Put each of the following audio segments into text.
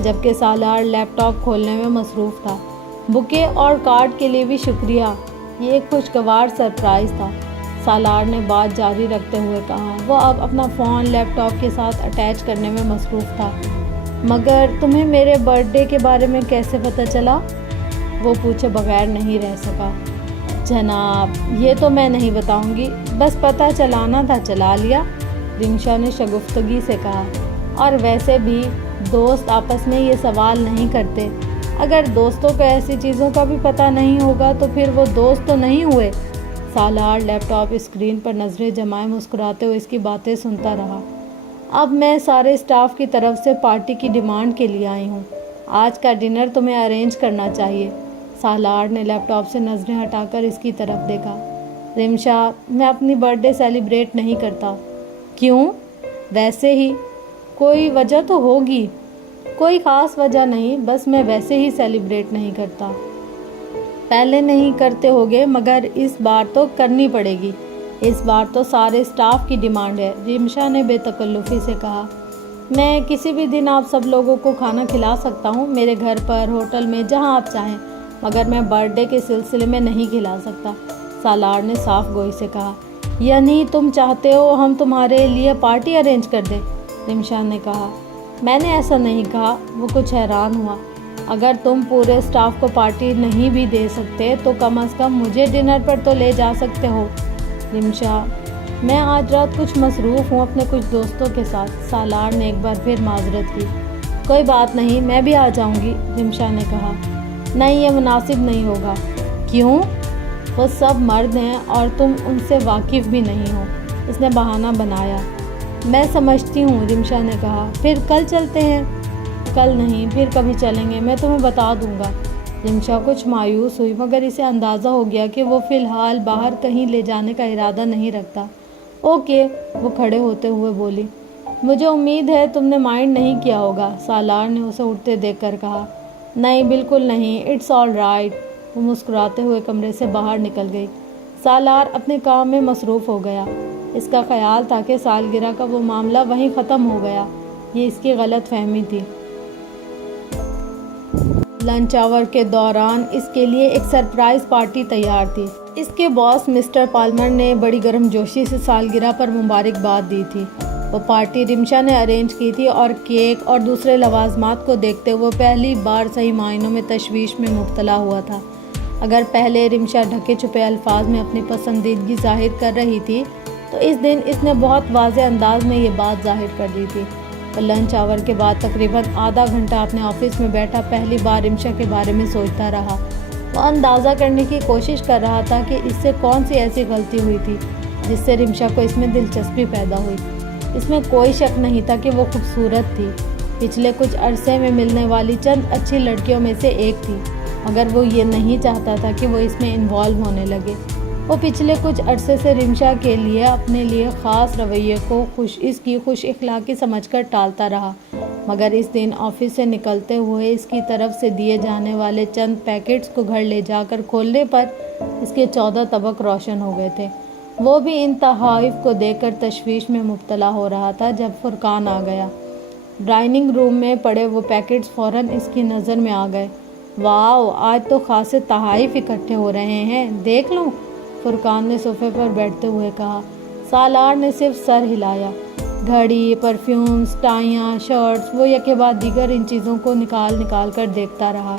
جبکہ سالار لیپ ٹاپ کھولنے میں مصروف تھا۔ بکے اور کارڈ کے لیے بھی شکریہ، یہ ایک خوشگوار سرپرائز تھا، سالار نے بات جاری رکھتے ہوئے کہا۔ وہ اب اپنا فون لیپ ٹاپ کے ساتھ اٹیچ کرنے میں مصروف تھا۔ مگر تمہیں میرے برتھ ڈے کے بارے میں کیسے پتہ چلا؟ وہ پوچھے بغیر نہیں رہ سکا۔ جناب، یہ تو میں نہیں بتاؤں گی، بس پتہ چلانا تھا چلا لیا، رمشا نے شگفتگی سے کہا۔ اور ویسے بھی دوست آپس میں یہ سوال نہیں کرتے، اگر دوستوں کو ایسی چیزوں کا بھی پتہ نہیں ہوگا تو پھر وہ دوست تو نہیں ہوئے۔ سالار لیپ ٹاپ اسکرین پر نظریں جمائے مسکراتے ہوئے اس کی باتیں سنتا رہا۔ اب میں سارے اسٹاف کی طرف سے پارٹی کی ڈیمانڈ کے لیے آئی ہوں، آج کا ڈنر تمہیں ارینج کرنا چاہیے۔ سالار نے لیپ ٹاپ سے نظریں ہٹا کر اس کی طرف دیکھا۔ رمشا، میں اپنی برتھ ڈے سیلیبریٹ نہیں کرتا۔ کیوں؟ ویسے ہی۔ کوئی وجہ تو ہوگی؟ کوئی خاص وجہ نہیں، بس میں ویسے ہی سیلیبریٹ نہیں کرتا۔ پہلے نہیں کرتے ہوگے مگر اس بار تو کرنی پڑے گی، اس بار تو سارے اسٹاف کی ڈیمانڈ ہے، رمشا نے بے تکلفی سے کہا۔ میں کسی بھی دن آپ سب لوگوں کو کھانا کھلا سکتا ہوں، میرے گھر پر، ہوٹل میں، جہاں آپ چاہیں، مگر میں برتھ ڈے کے سلسلے میں نہیں کھلا سکتا، سالار نے صاف گوئی سے کہا۔ یعنی تم چاہتے ہو ہم تمہارے لیے پارٹی ارینج کر دیں؟ رمشا نے کہا۔ میں نے ایسا نہیں کہا، وہ کچھ حیران ہوا۔ اگر تم پورے اسٹاف کو پارٹی نہیں بھی دے سکتے تو کم از کم مجھے ڈنر پر تو لے جا سکتے ہو۔ رمشا، میں آج رات کچھ مصروف ہوں اپنے کچھ دوستوں کے ساتھ، سالار نے ایک بار پھر معذرت کی۔ کوئی بات نہیں، میں بھی آ جاؤں گی، رمشا نے کہا۔ نہیں، یہ مناسب نہیں ہوگا۔ کیوں؟ وہ سب مرد ہیں اور تم ان سے واقف بھی نہیں ہو، اس نے بہانہ بنایا۔ میں سمجھتی ہوں، رمشا نے کہا۔ پھر کل چلتے ہیں؟ کل نہیں، پھر کبھی چلیں گے، میں تمہیں بتا دوں گا۔ رمشا کچھ مایوس ہوئی مگر اسے اندازہ ہو گیا کہ وہ فی الحال باہر کہیں لے جانے کا ارادہ نہیں رکھتا۔ اوکے، وہ کھڑے ہوتے ہوئے بولی۔ مجھے امید ہے تم نے مائنڈ نہیں کیا ہوگا، سالار نے اسے اٹھتے دیکھ کر کہا۔ نہیں، بالکل نہیں، اٹس آل رائٹ، وہ مسکراتے ہوئے کمرے سے باہر نکل گئی۔ سالار اپنے کام میں مصروف ہو گیا۔ اس کا خیال تھا کہ سالگرہ کا وہ معاملہ وہیں ختم ہو گیا، یہ اس کی غلط فہمی تھی۔ لنچ آور کے دوران اس کے لیے ایک سرپرائز پارٹی تیار تھی۔ اس کے باس مسٹر پالمر نے بڑی گرم جوشی سے سالگرہ پر مبارکباد دی تھی۔ وہ پارٹی رمشا نے ارینج کی تھی اور کیک اور دوسرے لوازمات کو دیکھتے ہوئے پہلی بار صحیح معنوں میں تشویش میں مبتلا ہوا تھا۔ اگر پہلے رمشا ڈھکے چھپے الفاظ میں اپنی پسندیدگی ظاہر کر رہی تھی تو اس دن اس نے بہت واضح انداز میں یہ بات ظاہر کر دی تھی۔ وہ لنچ آور کے بعد تقریباً آدھا گھنٹہ اپنے آفس میں بیٹھا پہلی بار رمشا کے بارے میں سوچتا رہا۔ وہ اندازہ کرنے کی کوشش کر رہا تھا کہ اس سے کون سی ایسی غلطی ہوئی تھی جس سے رمشا کو اس میں دلچسپی پیدا ہوئی۔ اس میں کوئی شک نہیں تھا کہ وہ خوبصورت تھی، پچھلے کچھ عرصے میں ملنے والی چند اچھی لڑکیوں میں سے ایک تھی، مگر وہ یہ نہیں چاہتا تھا کہ وہ اس میں انوالو ہونے لگے۔ وہ پچھلے کچھ عرصے سے رمشا کے لیے اپنے لیے خاص رویے کو اس کی خوش اخلاقی سمجھ کر ٹالتا رہا، مگر اس دن آفس سے نکلتے ہوئے اس کی طرف سے دیے جانے والے چند پیکٹس کو گھر لے جا کر کھولنے پر اس کے 14 طبق روشن ہو گئے تھے۔ وہ بھی ان تحائف کو دیکھ کر تشویش میں مبتلا ہو رہا تھا جب فرقان آ گیا۔ ڈائننگ روم میں پڑے وہ پیکٹس فوراً اس کی نظر میں آ گئے۔ واو، آج تو خاصے تحائف اکٹھے ہو رہے ہیں، دیکھ لوں، فرقان نے صوفے پر بیٹھتے ہوئے کہا۔ سالار نے صرف سر ہلایا۔ گھڑی، پرفیومز، ٹائیاں، شرٹس، وہ یکے بعد دیگر ان چیزوں کو نکال کر دیکھتا رہا۔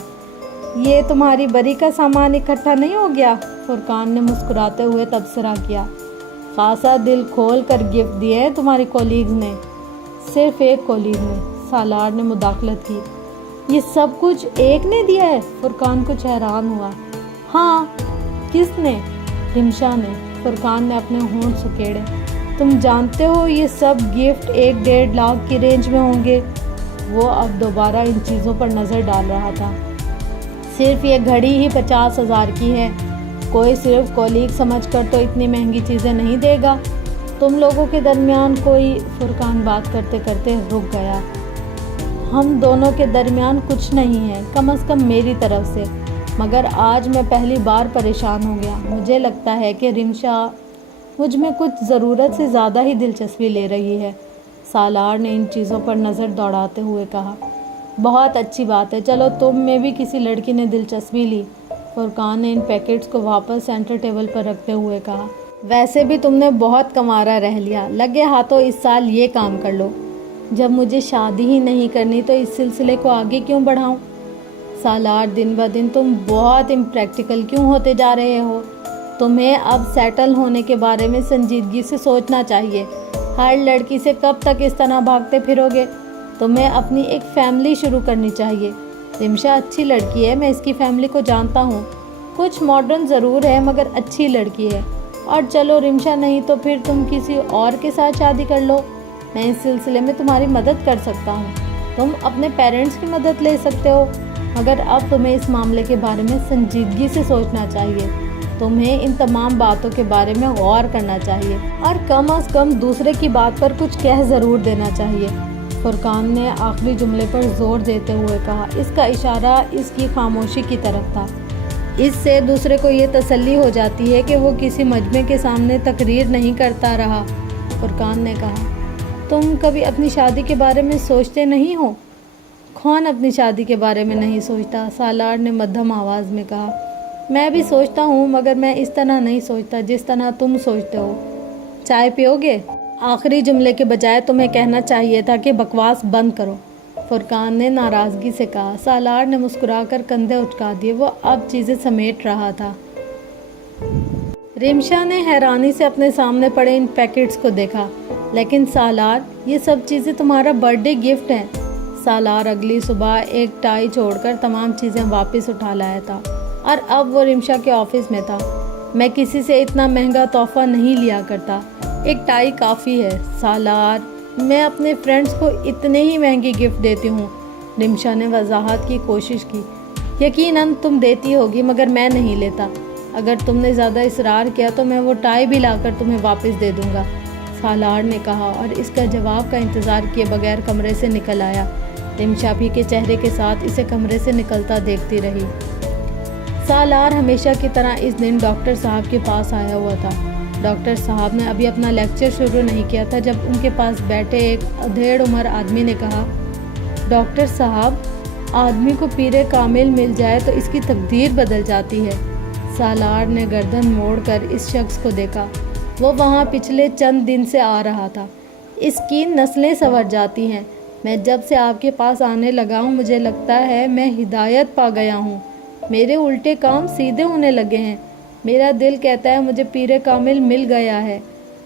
یہ تمہاری بری کا سامان اکٹھا نہیں ہو گیا؟ فرقان نے مسکراتے ہوئے تبصرہ کیا۔ خاصا دل کھول کر گفٹ دیے ہیں تمہاری کولیگز نے۔ صرف ایک کولیگ نے، سالار نے مداخلت کی۔ یہ سب کچھ ایک نے دیا ہے؟ فرقان کچھ حیران ہوا۔ ہاں۔ کس نے؟ رمشا نے، فرقان نے اپنے ہونٹ سکیڑے۔ تم جانتے ہو یہ سب گفٹ 1-1.5 لاکھ کی رینج میں ہوں گے۔ وہ اب دوبارہ ان چیزوں پر نظر ڈال رہا تھا۔ صرف یہ گھڑی ہی 50,000 کی ہے، کوئی صرف کولیگ سمجھ کر تو اتنی مہنگی چیزیں نہیں دے گا۔ تم لوگوں کے درمیان کوئی، فرقان بات کرتے کرتے رک گیا۔ ہم دونوں کے درمیان کچھ نہیں ہے، کم از کم میری طرف سے، مگر آج میں پہلی بار پریشان ہو گیا۔ مجھے لگتا ہے کہ رمشا مجھ میں کچھ ضرورت سے زیادہ ہی دلچسپی لے رہی ہے، سالار نے ان چیزوں پر نظر دوڑاتے ہوئے کہا۔ بہت اچھی بات ہے، چلو تم میں بھی کسی لڑکی نے دلچسپی لی۔ فرقان نے ان پیکٹس کو واپس سینٹر ٹیبل پر رکھتے ہوئے کہا، ویسے بھی تم نے بہت کمارہ رہ لیا، لگے ہاتھوں اس سال یہ کام کر لو۔ جب مجھے شادی ہی نہیں کرنی تو اس سلسلے کو آگے کیوں بڑھاؤں؟ سالار، دن بہ دن تم بہت امپریکٹیکل کیوں ہوتے جا رہے ہو؟ تمہیں اب سیٹل ہونے کے بارے میں سنجیدگی سے سوچنا چاہیے۔ ہر لڑکی سے کب تک اس طرح بھاگتے پھرو گے؟ تمہیں اپنی ایک فیملی شروع کرنی چاہیے۔ رمشا اچھی لڑکی ہے، میں اس کی فیملی کو جانتا ہوں، کچھ ماڈرن ضرور ہے مگر اچھی لڑکی ہے۔ اور چلو رمشا نہیں تو پھر تم کسی اور کے ساتھ شادی کر لو، میں اس سلسلے میں تمہاری مدد کر سکتا ہوں، تم اپنے پیرنٹس کی مدد لے سکتے ہو، مگر اب تمہیں اس معاملے کے بارے میں سنجیدگی سے سوچنا چاہیے۔ تمہیں ان تمام باتوں کے بارے میں غور کرنا چاہیے اور کم از کم دوسرے کی بات پر کچھ کہہ ضرور دینا چاہیے۔ فرقان نے آخری جملے پر زور دیتے ہوئے کہا، اس کا اشارہ اس کی خاموشی کی طرف تھا۔ اس سے دوسرے کو یہ تسلی ہو جاتی ہے کہ وہ کسی مجمع کے سامنے تقریر نہیں کرتا رہا۔ فرقان نے کہا، تم کبھی اپنی شادی کے بارے میں سوچتے نہیں ہو؟ کون اپنی شادی کے بارے میں نہیں سوچتا؟ سالار نے مدھم آواز میں کہا، میں بھی سوچتا ہوں مگر میں اس طرح نہیں سوچتا جس طرح تم سوچتے ہو۔ چائے پیو گے؟ آخری جملے کے بجائے تمہیں کہنا چاہیے تھا کہ بکواس بند کرو، فرقان نے ناراضگی سے کہا۔ سالار نے مسکرا کر کندھے اٹکا دیے، وہ اب چیزیں سمیٹ رہا تھا۔ رمشا نے حیرانی سے اپنے سامنے پڑے ان پیکٹس کو دیکھا، لیکن سالار، یہ سب چیزیں تمہارا برتھ ڈے گفٹ ہیں۔ سالار اگلی صبح ایک ٹائی چھوڑ کر تمام چیزیں واپس اٹھا لایا تھا اور اب وہ رمشا کے آفس میں تھا۔ میں کسی سے اتنا مہنگا تحفہ نہیں لیا کرتا، ایک ٹائی کافی ہے۔ سالار، میں اپنے فرینڈس کو اتنے ہی مہنگی گفٹ دیتی ہوں، رمشا نے وضاحت کی کوشش کی۔ یقیناً تم دیتی ہوگی مگر میں نہیں لیتا، اگر تم نے زیادہ اصرار کیا تو میں وہ ٹائی بھی لا کر تمہیں واپس دے دوں گا، سالار نے کہا اور اس کا جواب کا انتظار کیے بغیر کمرے سے نکل آیا۔ رمشا بھی کے چہرے کے ساتھ اسے کمرے سے نکلتا دیکھتی رہی۔ سالار ہمیشہ کی طرح اس دن ڈاکٹر صاحب کے پاس آیا ہوا تھا۔ ڈاکٹر صاحب نے ابھی اپنا لیکچر شروع نہیں کیا تھا جب ان کے پاس بیٹھے ایک ادھیڑ عمر آدمی نے کہا، ڈاکٹر صاحب، آدمی کو پیر کامل مل جائے تو اس کی تقدیر بدل جاتی ہے۔ سالار نے گردن موڑ کر اس شخص کو دیکھا، وہ وہاں پچھلے چند دن سے آ رہا تھا۔ اس کی نسلیں سنور جاتی ہیں، میں جب سے آپ کے پاس آنے لگا ہوں مجھے لگتا ہے میں ہدایت پا گیا ہوں، میرے الٹے کام سیدھے ہونے لگے ہیں، میرا دل کہتا ہے مجھے پیر کامل مل گیا ہے،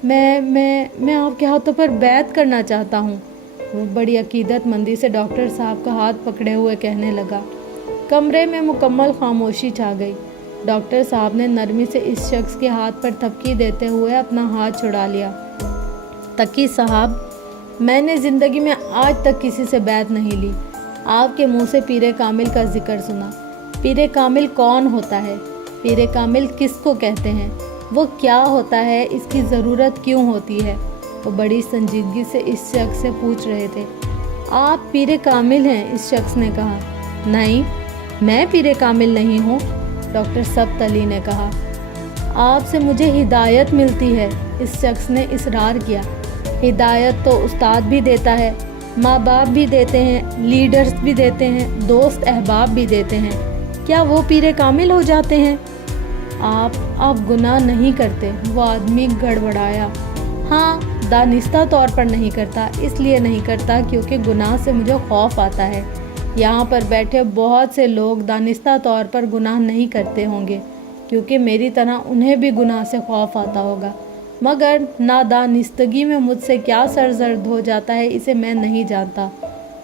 میں آپ کے ہاتھوں پر بیعت کرنا چاہتا ہوں، وہ بڑی عقیدت مندی سے ڈاکٹر صاحب کا ہاتھ پکڑے ہوئے کہنے لگا۔ کمرے میں مکمل خاموشی چھا گئی۔ ڈاکٹر صاحب نے نرمی سے اس شخص کے ہاتھ پر تھپکی دیتے ہوئے اپنا ہاتھ چھڑا لیا۔ تقی صاحب، میں نے زندگی میں آج تک کسی سے بیعت نہیں لی، آپ کے منہ سے پیر کامل کا ذکر سنا۔ پیر کامل کون ہوتا ہے؟ پیر کامل کس کو کہتے ہیں؟ وہ کیا ہوتا ہے؟ اس کی ضرورت کیوں ہوتی ہے؟ وہ بڑی سنجیدگی سے اس شخص سے پوچھ رہے تھے۔ آپ پیر کامل ہیں؟ اس شخص نے کہا۔ نہیں، میں پیر کامل نہیں ہوں، ڈاکٹر سبتلی نے کہا۔ آپ سے مجھے ہدایت ملتی ہے، اس شخص نے اصرار کیا۔ ہدایت تو استاد بھی دیتا ہے، ماں باپ بھی دیتے ہیں، لیڈرز بھی دیتے ہیں، دوست احباب بھی دیتے ہیں، کیا وہ پیر کامل ہو جاتے ہیں؟ آپ گناہ نہیں کرتے، وہ آدمی گڑبڑایا۔ ہاں، دانستہ طور پر نہیں کرتا، اس لیے نہیں کرتا کیونکہ گناہ سے مجھے خوف آتا ہے۔ یہاں پر بیٹھے بہت سے لوگ دانستہ طور پر گناہ نہیں کرتے ہوں گے کیونکہ میری طرح انہیں بھی گناہ سے خوف آتا ہوگا، مگر نادانستگی میں مجھ سے کیا سرزد ہو جاتا ہے اسے میں نہیں جانتا۔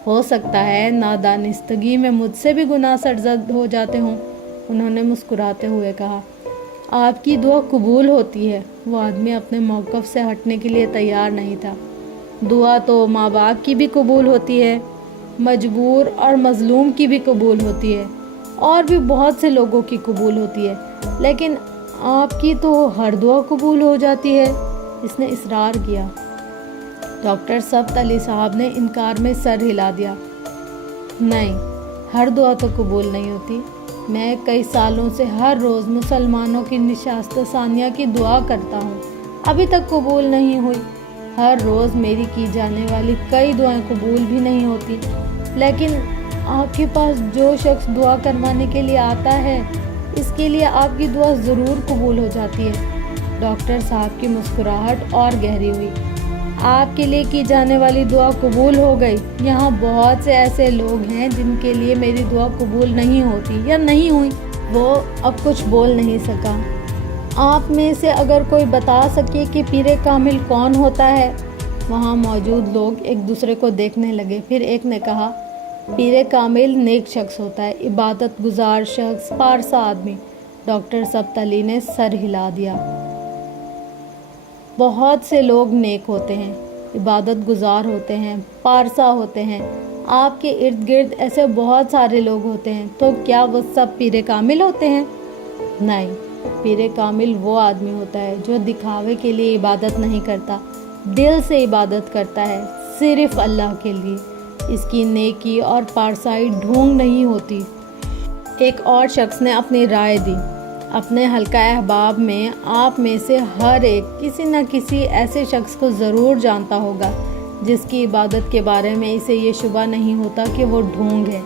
ہو سکتا ہے نادانستگی میں مجھ سے بھی گناہ سرزد ہو جاتے ہوں، انہوں نے مسکراتے ہوئے کہا۔ آپ کی دعا قبول ہوتی ہے، وہ آدمی اپنے موقف سے ہٹنے کے لیے تیار نہیں تھا۔ دعا تو ماں باپ کی بھی قبول ہوتی ہے، مجبور اور مظلوم کی بھی قبول ہوتی ہے، اور بھی بہت سے لوگوں کی قبول ہوتی ہے، لیکن آپ کی تو ہر دعا قبول ہو جاتی ہے، اس نے اصرار کیا۔ ڈاکٹر سبتلی صاحب نے انکار میں سر ہلا دیا۔ نہیں، ہر دعا تو قبول نہیں ہوتی، میں کئی سالوں سے ہر روز مسلمانوں کی نشست ثانیہ کی دعا کرتا ہوں، ابھی تک قبول نہیں ہوئی۔ ہر روز میری کی جانے والی کئی دعائیں قبول بھی نہیں ہوتی، لیکن آپ کے پاس جو شخص دعا کروانے کے لیے آتا ہے اس کے لیے آپ کی دعا ضرور قبول ہو جاتی ہے۔ ڈاکٹر صاحب کی مسکراہٹ اور گہری ہوئی۔ آپ کے لیے کی جانے والی دعا قبول ہو گئی۔ یہاں بہت سے ایسے لوگ ہیں جن کے لیے میری دعا قبول نہیں ہوتی یا نہیں ہوئی۔ وہ اب کچھ بول نہیں سکا۔ آپ میں سے اگر کوئی بتا سکے کہ پیر کامل کون ہوتا ہے؟ وہاں موجود لوگ ایک دوسرے کو دیکھنے لگے۔ پھر ایک نے کہا، پیر کامل نیک شخص ہوتا ہے، عبادت گزار شخص، پارسا آدمی۔ ڈاکٹر سبتلی نے سر ہلا دیا۔ بہت سے لوگ نیک ہوتے ہیں، عبادت گزار ہوتے ہیں، پارسا ہوتے ہیں۔ آپ کے ارد گرد ایسے بہت سارے لوگ ہوتے ہیں، تو کیا وہ سب پیر کامل ہوتے ہیں؟ نہیں، پیر کامل وہ آدمی ہوتا ہے جو دکھاوے کے لیے عبادت نہیں کرتا، دل سے عبادت کرتا ہے، صرف اللہ کے لیے۔ اس کی نیکی اور پارسائی ڈھونگ نہیں ہوتی۔ ایک اور شخص نے اپنی رائے دی، اپنے حلقہ احباب میں آپ میں سے ہر ایک کسی نہ کسی ایسے شخص کو ضرور جانتا ہوگا جس کی عبادت کے بارے میں اسے یہ شبہ نہیں ہوتا کہ وہ ڈھونگ ہے،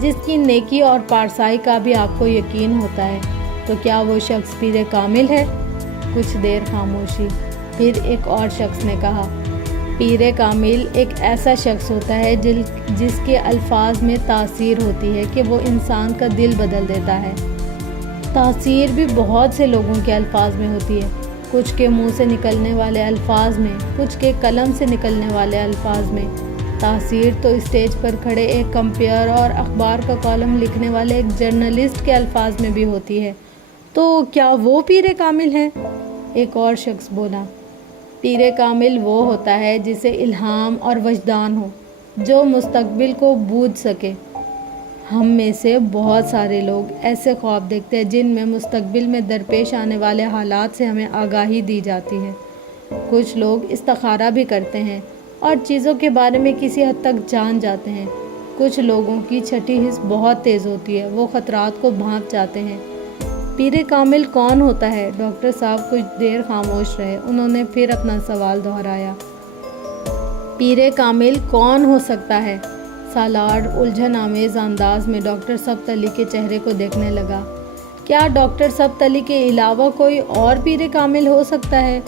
جس کی نیکی اور پارسائی کا بھی آپ کو یقین ہوتا ہے۔ تو کیا وہ شخص پیر کامل ہے؟ کچھ دیر خاموشی۔ پھر ایک اور شخص نے کہا، پیر کامل ایک ایسا شخص ہوتا ہے جس کے الفاظ میں تاثیر ہوتی ہے کہ وہ انسان کا دل بدل دیتا ہے۔ تاثیر بھی بہت سے لوگوں کے الفاظ میں ہوتی ہے، کچھ کے منہ سے نکلنے والے الفاظ میں، کچھ کے قلم سے نکلنے والے الفاظ میں۔ تاثیر تو اسٹیج پر کھڑے ایک کمپیئر اور اخبار کا کالم لکھنے والے ایک جرنلسٹ کے الفاظ میں بھی ہوتی ہے۔ تو کیا وہ پیر کامل ہے؟ ایک اور شخص بولا، پیر کامل وہ ہوتا ہے جسے الہام اور وجدان ہو، جو مستقبل کو بوجھ سکے۔ ہم میں سے بہت سارے لوگ ایسے خواب دیکھتے ہیں جن میں مستقبل میں درپیش آنے والے حالات سے ہمیں آگاہی دی جاتی ہے۔ کچھ لوگ استخارہ بھی کرتے ہیں اور چیزوں کے بارے میں کسی حد تک جان جاتے ہیں۔ کچھ لوگوں کی چھٹی حس بہت تیز ہوتی ہے، وہ خطرات کو بھانپ جاتے ہیں۔ پیر کامل کون ہوتا ہے؟ ڈاکٹر صاحب کچھ دیر خاموش رہے۔ انہوں نے پھر اپنا سوال دہرایا، پیر کامل کون ہو سکتا ہے؟ سالار الجھن آمیز انداز میں ڈاکٹر سبتلی کے چہرے کو دیکھنے لگا۔ کیا ڈاکٹر سبتلی کے علاوہ کوئی اور پیر کامل ہو سکتا ہے؟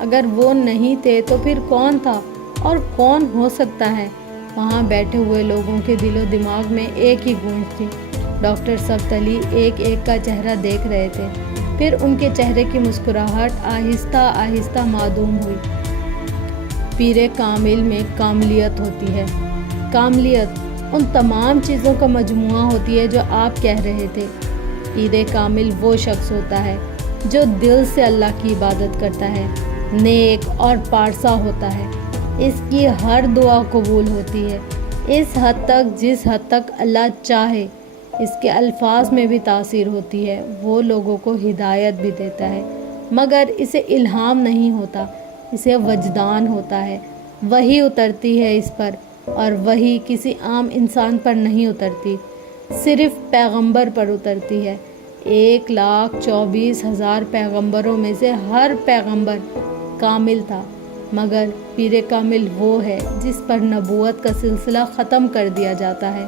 اگر وہ نہیں تھے تو پھر کون تھا اور کون ہو سکتا ہے؟ وہاں بیٹھے ہوئے لوگوں کے دل و دماغ میں ایک ہی گونج تھی۔ ڈاکٹر سبتلی ایک ایک کا چہرہ دیکھ رہے تھے، پھر ان کے چہرے کی مسکراہٹ آہستہ آہستہ معدوم ہوئی۔ پیر کامل میں کاملیت ہوتی ہے۔ کاملیت ان تمام چیزوں کا مجموعہ ہوتی ہے جو آپ کہہ رہے تھے۔ پیر کامل وہ شخص ہوتا ہے جو دل سے اللہ کی عبادت کرتا ہے، نیک اور پارسا ہوتا ہے۔ اس کی ہر دعا قبول ہوتی ہے، اس حد تک جس حد تک اللہ چاہے۔ اس کے الفاظ میں بھی تاثیر ہوتی ہے، وہ لوگوں کو ہدایت بھی دیتا ہے، مگر اسے الہام نہیں ہوتا، اسے وجدان ہوتا ہے۔ وحی اترتی ہے اس پر، اور وحی کسی عام انسان پر نہیں اترتی، صرف پیغمبر پر اترتی ہے۔ 1,24,000 پیغمبروں میں سے ہر پیغمبر کامل تھا، مگر پیر کامل وہ ہے جس پر نبوت کا سلسلہ ختم کر دیا جاتا ہے۔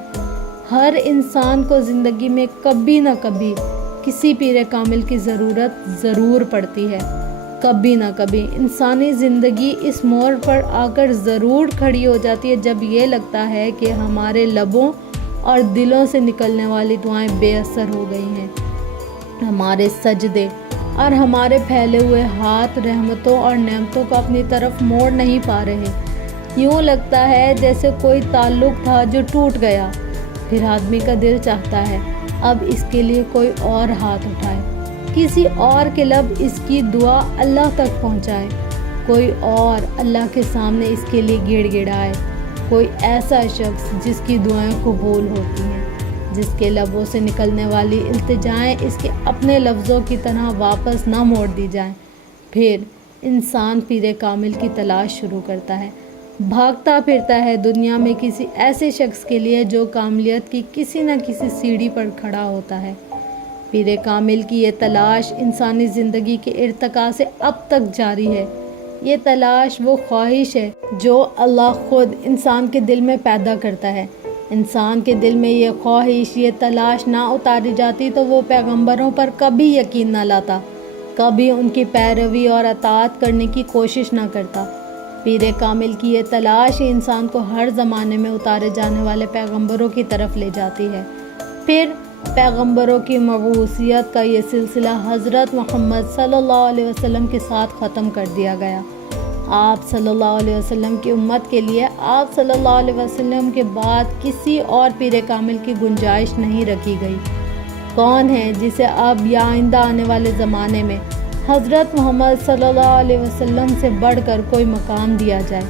ہر انسان کو زندگی میں کبھی نہ کبھی کسی پیر کامل کی ضرورت ضرور پڑتی ہے۔ کبھی نہ کبھی انسانی زندگی اس موڑ پر آ کر ضرور کھڑی ہو جاتی ہے جب یہ لگتا ہے کہ ہمارے لبوں اور دلوں سے نکلنے والی دعائیں بے اثر ہو گئی ہیں، ہمارے سجدے اور ہمارے پھیلے ہوئے ہاتھ رحمتوں اور نعمتوں کو اپنی طرف موڑ نہیں پا رہے۔ یوں لگتا ہے جیسے کوئی تعلق تھا جو ٹوٹ گیا۔ پھر آدمی کا دل چاہتا ہے اب اس کے لیے کوئی اور ہاتھ اٹھائے، کسی اور کے لب اس کی دعا اللہ تک پہنچائے، کوئی اور اللہ کے سامنے اس کے لیے گڑ گڑائے، کوئی ایسا شخص جس کی دعائیں قبول ہوتی ہیں، جس کے لبوں سے نکلنے والی التجائیں اس کے اپنے لفظوں کی طرح واپس نہ موڑ دی جائیں۔ پھر انسان پیر کامل کی تلاش شروع کرتا ہے، بھاگتا پھرتا ہے دنیا میں کسی ایسے شخص کے لیے جو کاملیت کی کسی نہ کسی سیڑھی پر کھڑا ہوتا ہے۔ پیر کامل کی یہ تلاش انسانی زندگی کے ارتقاء سے اب تک جاری ہے۔ یہ تلاش وہ خواہش ہے جو اللہ خود انسان کے دل میں پیدا کرتا ہے۔ انسان کے دل میں یہ خواہش، یہ تلاش نہ اتاری جاتی تو وہ پیغمبروں پر کبھی یقین نہ لاتا، کبھی ان کی پیروی اور اطاعت کرنے کی کوشش نہ کرتا۔ پیر کامل کی یہ تلاش ہی انسان کو ہر زمانے میں اتارے جانے والے پیغمبروں کی طرف لے جاتی ہے۔ پھر پیغمبروں کی مبعوثیت کا یہ سلسلہ حضرت محمد صلی اللہ علیہ وسلم کے ساتھ ختم کر دیا گیا۔ آپ صلی اللہ علیہ وسلم کی امت کے لیے آپ صلی اللہ علیہ وسلم کے بعد کسی اور پیر کامل کی گنجائش نہیں رکھی گئی۔ کون ہے جسے اب یا آئندہ آنے والے زمانے میں حضرت محمد صلی اللہ علیہ وسلم سے بڑھ کر کوئی مقام دیا جائے؟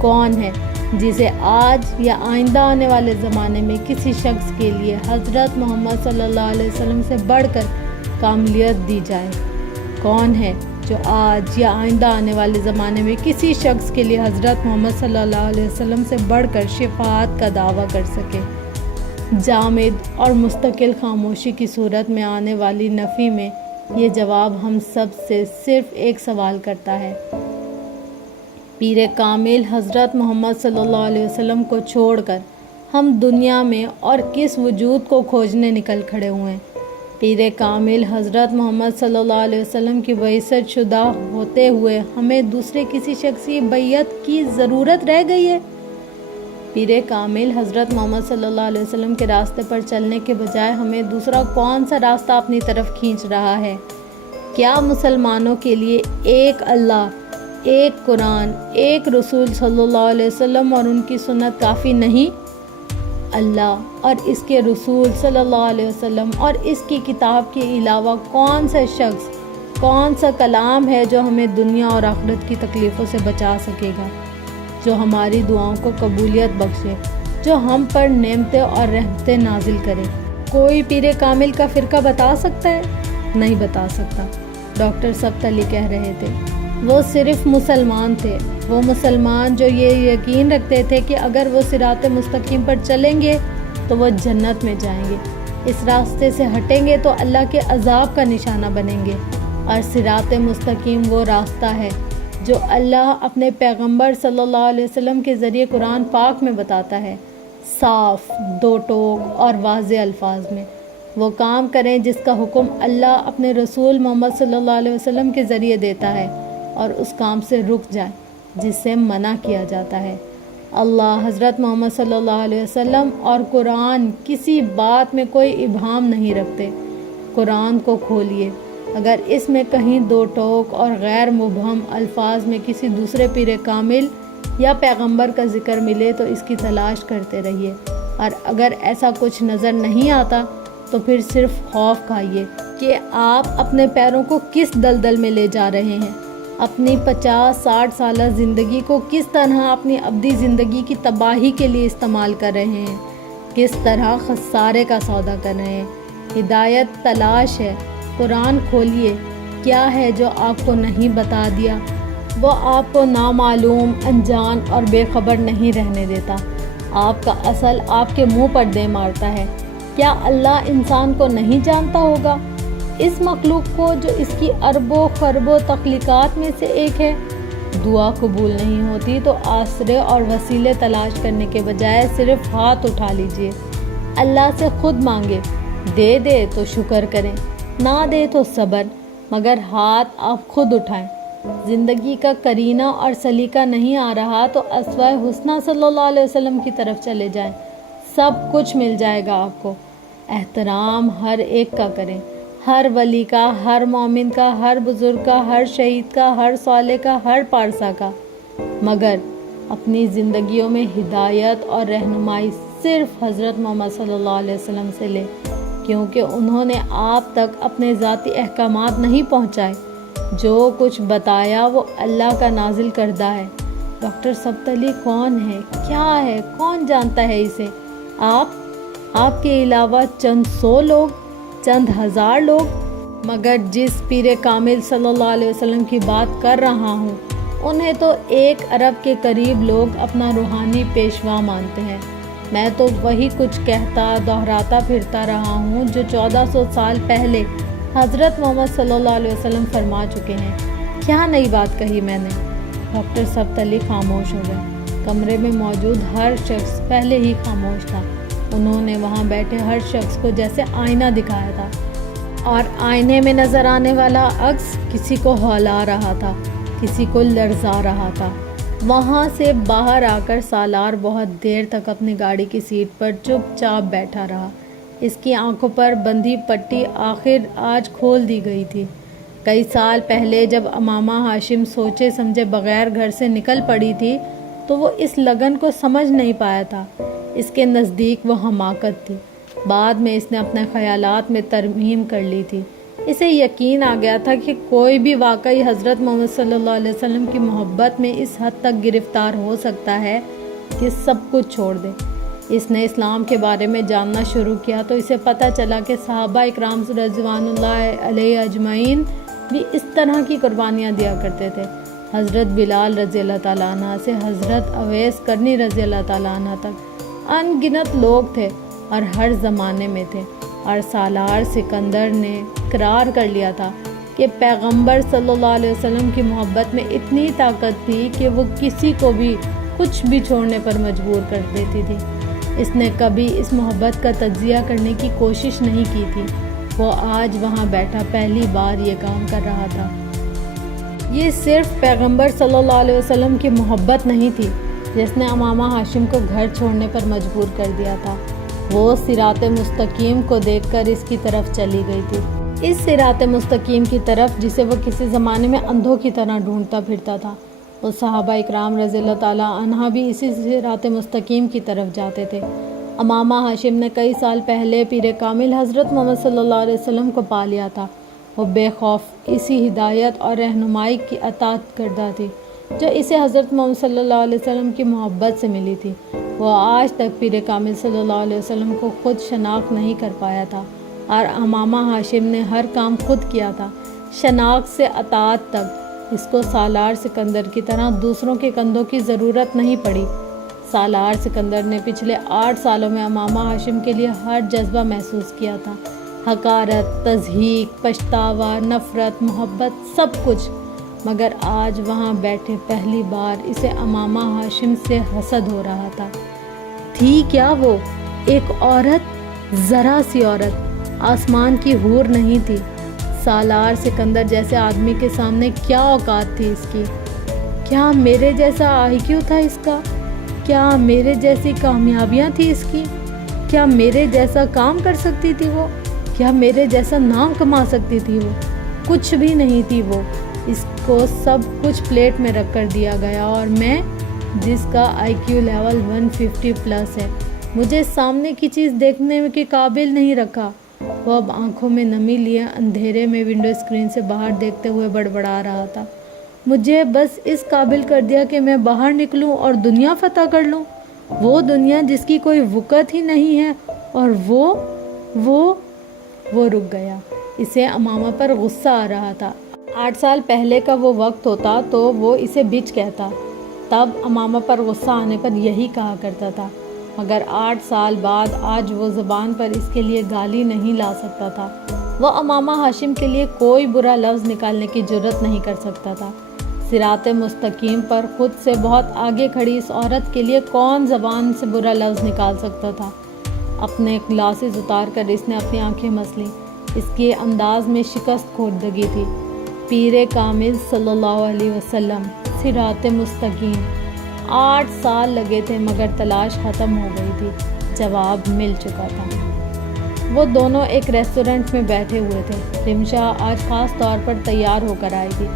کون ہے جسے آج یا آئندہ آنے والے زمانے میں کسی شخص کے لیے حضرت محمد صلی اللہ علیہ وسلم سے بڑھ کر کاملیت دی جائے؟ کون ہے جو آج یا آئندہ آنے والے زمانے میں کسی شخص کے لیے حضرت محمد صلی اللہ علیہ وسلم سے بڑھ کر شفاعت کا دعویٰ کر سکے؟ جامد اور مستقل خاموشی کی صورت میں آنے والی نفی میں یہ جواب ہم سب سے صرف ایک سوال کرتا ہے۔ پیر کامل حضرت محمد صلی اللہ علیہ وسلم کو چھوڑ کر ہم دنیا میں اور کس وجود کو کھوجنے نکل کھڑے ہوئے ہیں؟ پیر کامل حضرت محمد صلی اللہ علیہ وسلم کی بعثت شدہ ہوتے ہوئے ہمیں دوسرے کسی شخص کی بیعت کی ضرورت رہ گئی ہے؟ پیر کامل حضرت محمد صلی اللہ علیہ وسلم کے راستے پر چلنے کے بجائے ہمیں دوسرا کون سا راستہ اپنی طرف کھینچ رہا ہے؟ کیا مسلمانوں کے لیے ایک اللہ، ایک قرآن، ایک رسول صلی اللہ علیہ وسلم اور ان کی سنت کافی نہیں؟ اللہ اور اس کے رسول صلی اللہ علیہ وسلم اور اس کی کتاب کے علاوہ کون سا شخص، کون سا کلام ہے جو ہمیں دنیا اور آخرت کی تکلیفوں سے بچا سکے گا، جو ہماری دعاؤں کو قبولیت بخشے، جو ہم پر نعمتیں اور رحمتیں نازل کرے؟ کوئی پیر کامل کا فرقہ بتا سکتا ہے؟ نہیں بتا سکتا۔ ڈاکٹر سبت علی کہہ رہے تھے وہ صرف مسلمان تھے، وہ مسلمان جو یہ یقین رکھتے تھے کہ اگر وہ صراط مستقیم پر چلیں گے تو وہ جنت میں جائیں گے، اس راستے سے ہٹیں گے تو اللہ کے عذاب کا نشانہ بنیں گے۔ اور صراط مستقیم وہ راستہ ہے جو اللہ اپنے پیغمبر صلی اللہ علیہ وسلم کے ذریعے قرآن پاک میں بتاتا ہے، صاف، دو ٹوک اور واضح الفاظ میں۔ وہ کام کریں جس کا حکم اللہ اپنے رسول محمد صلی اللہ علیہ وسلم کے ذریعے دیتا ہے، اور اس کام سے رک جائیں جس سے منع کیا جاتا ہے۔ اللہ، حضرت محمد صلی اللہ علیہ وسلم اور قرآن کسی بات میں کوئی ابہام نہیں رکھتے۔ قرآن کو کھولیے، اگر اس میں کہیں دو ٹوک اور غیر مبہم الفاظ میں کسی دوسرے پیر کامل یا پیغمبر کا ذکر ملے تو اس کی تلاش کرتے رہیے، اور اگر ایسا کچھ نظر نہیں آتا تو پھر صرف خوف کھائیے کہ آپ اپنے پیروں کو کس دلدل میں لے جا رہے ہیں، اپنی 50-60 سالہ زندگی کو کس طرح اپنی ابدی زندگی کی تباہی کے لیے استعمال کر رہے ہیں، کس طرح خسارے کا سودا کر رہے ہیں۔ ہدایت تلاش ہے، قرآن کھولیے، کیا ہے جو آپ کو نہیں بتا دیا؟ وہ آپ کو نامعلوم، انجان اور بے خبر نہیں رہنے دیتا، آپ کا اصل آپ کے منہ پر دے مارتا ہے۔ کیا اللہ انسان کو نہیں جانتا ہوگا، اس مخلوق کو جو اس کی اربوں خربوں تخلیقات میں سے ایک ہے؟ دعا قبول نہیں ہوتی تو آسرے اور وسیلے تلاش کرنے کے بجائے صرف ہاتھ اٹھا لیجئے، اللہ سے خود مانگے، دے دے تو شکر کریں، نہ دے تو صبر، مگر ہاتھ آپ خود اٹھائیں۔ زندگی کا کرینہ اور سلیقہ نہیں آ رہا تو اسوہ حسنہ صلی اللہ علیہ وسلم کی طرف چلے جائیں، سب کچھ مل جائے گا آپ کو۔ احترام ہر ایک کا کریں، ہر ولی کا، ہر مومن کا، ہر بزرگ کا، ہر شہید کا، ہر صالح کا، ہر پارسا کا، مگر اپنی زندگیوں میں ہدایت اور رہنمائی صرف حضرت محمد صلی اللہ علیہ وسلم سے لے، کیونکہ انہوں نے آپ تک اپنے ذاتی احکامات نہیں پہنچائے، جو کچھ بتایا وہ اللہ کا نازل کردہ ہے۔ ڈاکٹر سبت علی کون ہے، کیا ہے، کون جانتا ہے اسے؟ آپ کے علاوہ چند 100 لوگ، چند ہزار لوگ، مگر جس پیر کامل صلی اللہ علیہ وسلم کی بات کر رہا ہوں انہیں تو 1 ارب کے قریب لوگ اپنا روحانی پیشوا مانتے ہیں۔ میں تو وہی کچھ کہتا دہراتا پھرتا رہا ہوں جو 1400 سال پہلے حضرت محمد صلی اللہ علیہ وسلم فرما چکے ہیں۔ کیا نئی بات کہی میں نے؟ ڈاکٹر سبت علی خاموش ہو گئے۔ کمرے میں موجود ہر شخص پہلے ہی خاموش تھا۔ انہوں نے وہاں بیٹھے ہر شخص کو جیسے آئینہ دکھایا تھا، اور آئینے میں نظر آنے والا عکس کسی کو ہلا رہا تھا، کسی کو لرزا رہا تھا۔ وہاں سے باہر آ کر سالار بہت دیر تک اپنی گاڑی کی سیٹ پر چپ چاپ بیٹھا رہا۔ اس کی آنکھوں پر بندھی پٹی آخر آج کھول دی گئی تھی۔ کئی سال پہلے جب امامہ ہاشم سوچے سمجھے بغیر گھر سے نکل پڑی تھی تو وہ اس لگن کو سمجھ نہیں پایا تھا۔ اس کے نزدیک وہ حماقت تھی۔ بعد میں اس نے اپنے خیالات میں ترمیم کر لی تھی۔ اسے یقین آ گیا تھا کہ کوئی بھی واقعی حضرت محمد صلی اللہ علیہ وسلم کی محبت میں اس حد تک گرفتار ہو سکتا ہے کہ سب کچھ چھوڑ دے۔ اس نے اسلام کے بارے میں جاننا شروع کیا تو اسے پتہ چلا کہ صحابہ اکرام رضوان اللہ علیہ اجمعین بھی اس طرح کی قربانیاں دیا کرتے تھے۔ حضرت بلال رضی اللہ تعالیٰ عنہ سے حضرت اویس کرنی رضی اللہ تعالیٰ عنہ تک ان گنت لوگ تھے اور ہر زمانے میں تھے، اور سالار سکندر نے اقرار کر لیا تھا کہ پیغمبر صلی اللہ علیہ وسلم کی محبت میں اتنی طاقت تھی کہ وہ کسی کو بھی کچھ بھی چھوڑنے پر مجبور کر دیتی تھی۔ اس نے کبھی اس محبت کا تجزیہ کرنے کی کوشش نہیں کی تھی۔ وہ آج وہاں بیٹھا پہلی بار یہ کام کر رہا تھا۔ یہ صرف پیغمبر صلی اللہ علیہ وسلم کی محبت نہیں تھی جس نے امامہ ہاشم کو گھر چھوڑنے پر مجبور کر دیا تھا۔ وہ صراط مستقیم کو دیکھ کر اس کی طرف چلی گئی تھی، اس صراط مستقیم کی طرف جسے وہ کسی زمانے میں اندھوں کی طرح ڈھونڈتا پھرتا تھا۔ وہ صحابہ اکرام رضی اللہ تعالیٰ عنہ بھی اسی صراط مستقیم کی طرف جاتے تھے۔ امامہ ہاشم نے کئی سال پہلے پیر کامل حضرت محمد صلی اللہ علیہ وسلم کو پا لیا تھا۔ وہ بے خوف اسی ہدایت اور رہنمائی کی اطاعت کردہ تھی جو اسے حضرت محمد صلی اللہ علیہ وسلم کی محبت سے ملی تھی۔ وہ آج تک پیر کامل صلی اللہ علیہ وسلم کو خود شناخت نہیں کر پایا تھا، اور امامہ ہاشم نے ہر کام خود کیا تھا، شناخت سے اطاعت تک۔ اس کو سالار سکندر کی طرح دوسروں کے کندھوں کی ضرورت نہیں پڑی۔ سالار سکندر نے پچھلے 8 سالوں میں امامہ ہاشم کے لیے ہر جذبہ محسوس کیا تھا، حقارت، تضحیک، پچھتاوا، نفرت، محبت، سب کچھ۔ مگر آج وہاں بیٹھے پہلی بار اسے امامہ ہاشم سے حسد ہو رہا تھا۔ تھی کیا وہ؟ ایک عورت، ذرا سی عورت، آسمان کی حور نہیں تھی۔ سالار سکندر جیسے آدمی کے سامنے کیا اوقات تھی اس کی؟ کیا میرے جیسا آئی کیو تھا اس کا؟ کیا میرے جیسی کامیابیاں تھی اس کی؟ کیا میرے جیسا کام کر سکتی تھی وہ؟ کیا میرے جیسا نام کما سکتی تھی وہ؟ کچھ بھی نہیں تھی وہ۔ اس کو سب کچھ پلیٹ میں رکھ کر دیا گیا، اور میں جس کا IQ لیول 150 پلس ہے، مجھے سامنے کی چیز دیکھنے کے قابل نہیں رکھا۔ وہ اب آنکھوں میں نمی لیے اندھیرے میں ونڈو اسکرین سے باہر دیکھتے ہوئے بڑبڑا رہا تھا۔ مجھے بس اس قابل کر دیا کہ میں باہر نکلوں اور دنیا فتح کر لوں، وہ دنیا جس کی کوئی وقت ہی نہیں ہے، اور وہ رک گیا۔ اسے امامہ پر غصہ آ رہا تھا۔ 8 سال پہلے کا وہ وقت ہوتا تو وہ اسے بچ کہتا، تب امامہ پر غصہ آنے پر یہی کہا کرتا تھا، مگر 8 سال بعد آج وہ زبان پر اس کے لیے گالی نہیں لا سکتا تھا۔ وہ امامہ ہاشم کے لیے کوئی برا لفظ نکالنے کی جرت نہیں کر سکتا تھا۔ صراط مستقیم پر خود سے بہت آگے کھڑی اس عورت کے لیے کون زبان سے برا لفظ نکال سکتا تھا؟ اپنے گلاسز اتار کر اس نے اپنی آنکھیں مس لیں۔ اس کے انداز میں شکست خوردگی تھی۔ پیر کامل صلی اللہ علیہ وسلم، صراط مستقیم۔ 8 سال لگے تھے مگر تلاش ختم ہو گئی تھی، جواب مل چکا تھا۔ وہ دونوں ایک ریسٹورنٹ میں بیٹھے ہوئے تھے۔ رمشا آج خاص طور پر تیار ہو کر آئی تھی۔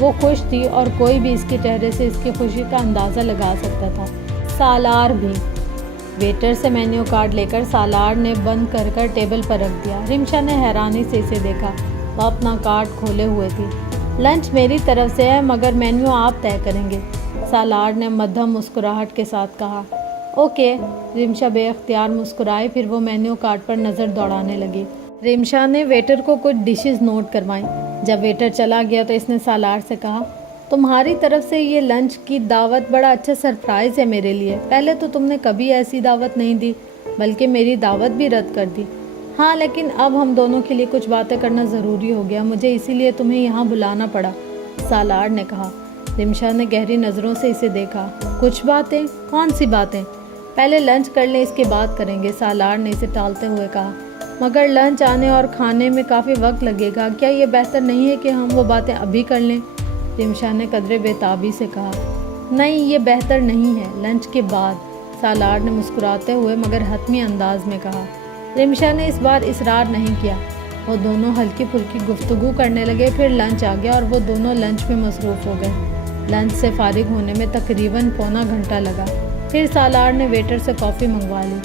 وہ خوش تھی اور کوئی بھی اس کے چہرے سے اس کی خوشی کا اندازہ لگا سکتا تھا۔ سالار بھی۔ ویٹر سے مینیو کارڈ لے کر سالار نے بند کر کر ٹیبل پر رکھ دیا۔ رمشا نے حیرانی سے اسے دیکھا۔ وہ اپنا کارڈ کھولے ہوئے تھی۔ لنچ میری طرف سے ہے مگر مینیو آپ طے کریں گے، سالار نے مدھم مسکراہٹ کے ساتھ کہا۔ اوکے۔ رمشا بے اختیار مسکرائی، پھر وہ مینیو کارڈ پر نظر دوڑانے لگی۔ رمشا نے ویٹر کو کچھ ڈشز نوٹ کروائیں۔ جب ویٹر چلا گیا تو اس نے سالار سے کہا، تمہاری طرف سے یہ لنچ کی دعوت بڑا اچھا سرپرائز ہے میرے لیے۔ پہلے تو تم نے کبھی ایسی دعوت نہیں دی، بلکہ میری دعوت بھی رد کر دی۔ ہاں، لیکن اب ہم دونوں کے لیے کچھ باتیں کرنا ضروری ہو گیا، مجھے اسی لیے تمہیں یہاں بلانا پڑا، سالار نے کہا۔ رمشا نے گہری نظروں سے اسے دیکھا۔ کچھ باتیں؟ کون سی باتیں؟ پہلے لنچ کر لیں، اس کے بعد کریں گے، سالار نے اسے ٹالتے ہوئے کہا۔ مگر لنچ آنے اور کھانے میں کافی وقت لگے گا، کیا یہ بہتر نہیں ہے کہ ہم وہ باتیں ابھی کر لیں؟ رمشا نے قدرے بےتابی سے کہا۔ نہیں، یہ بہتر نہیں ہے، لنچ کے بعد، سالار نے مسکراتے ہوئے مگر حتمی انداز میں کہا۔ رمشا نے اس بار اصرار نہیں کیا۔ وہ دونوں ہلکی پھلکی گفتگو کرنے لگے، پھر لنچ آ گیا اور وہ دونوں لنچ میں مصروف ہو گئے۔ لنچ سے فارغ ہونے میں تقریباً پونا گھنٹہ لگا۔ پھر سالار نے ویٹر سے کافی منگوا لی۔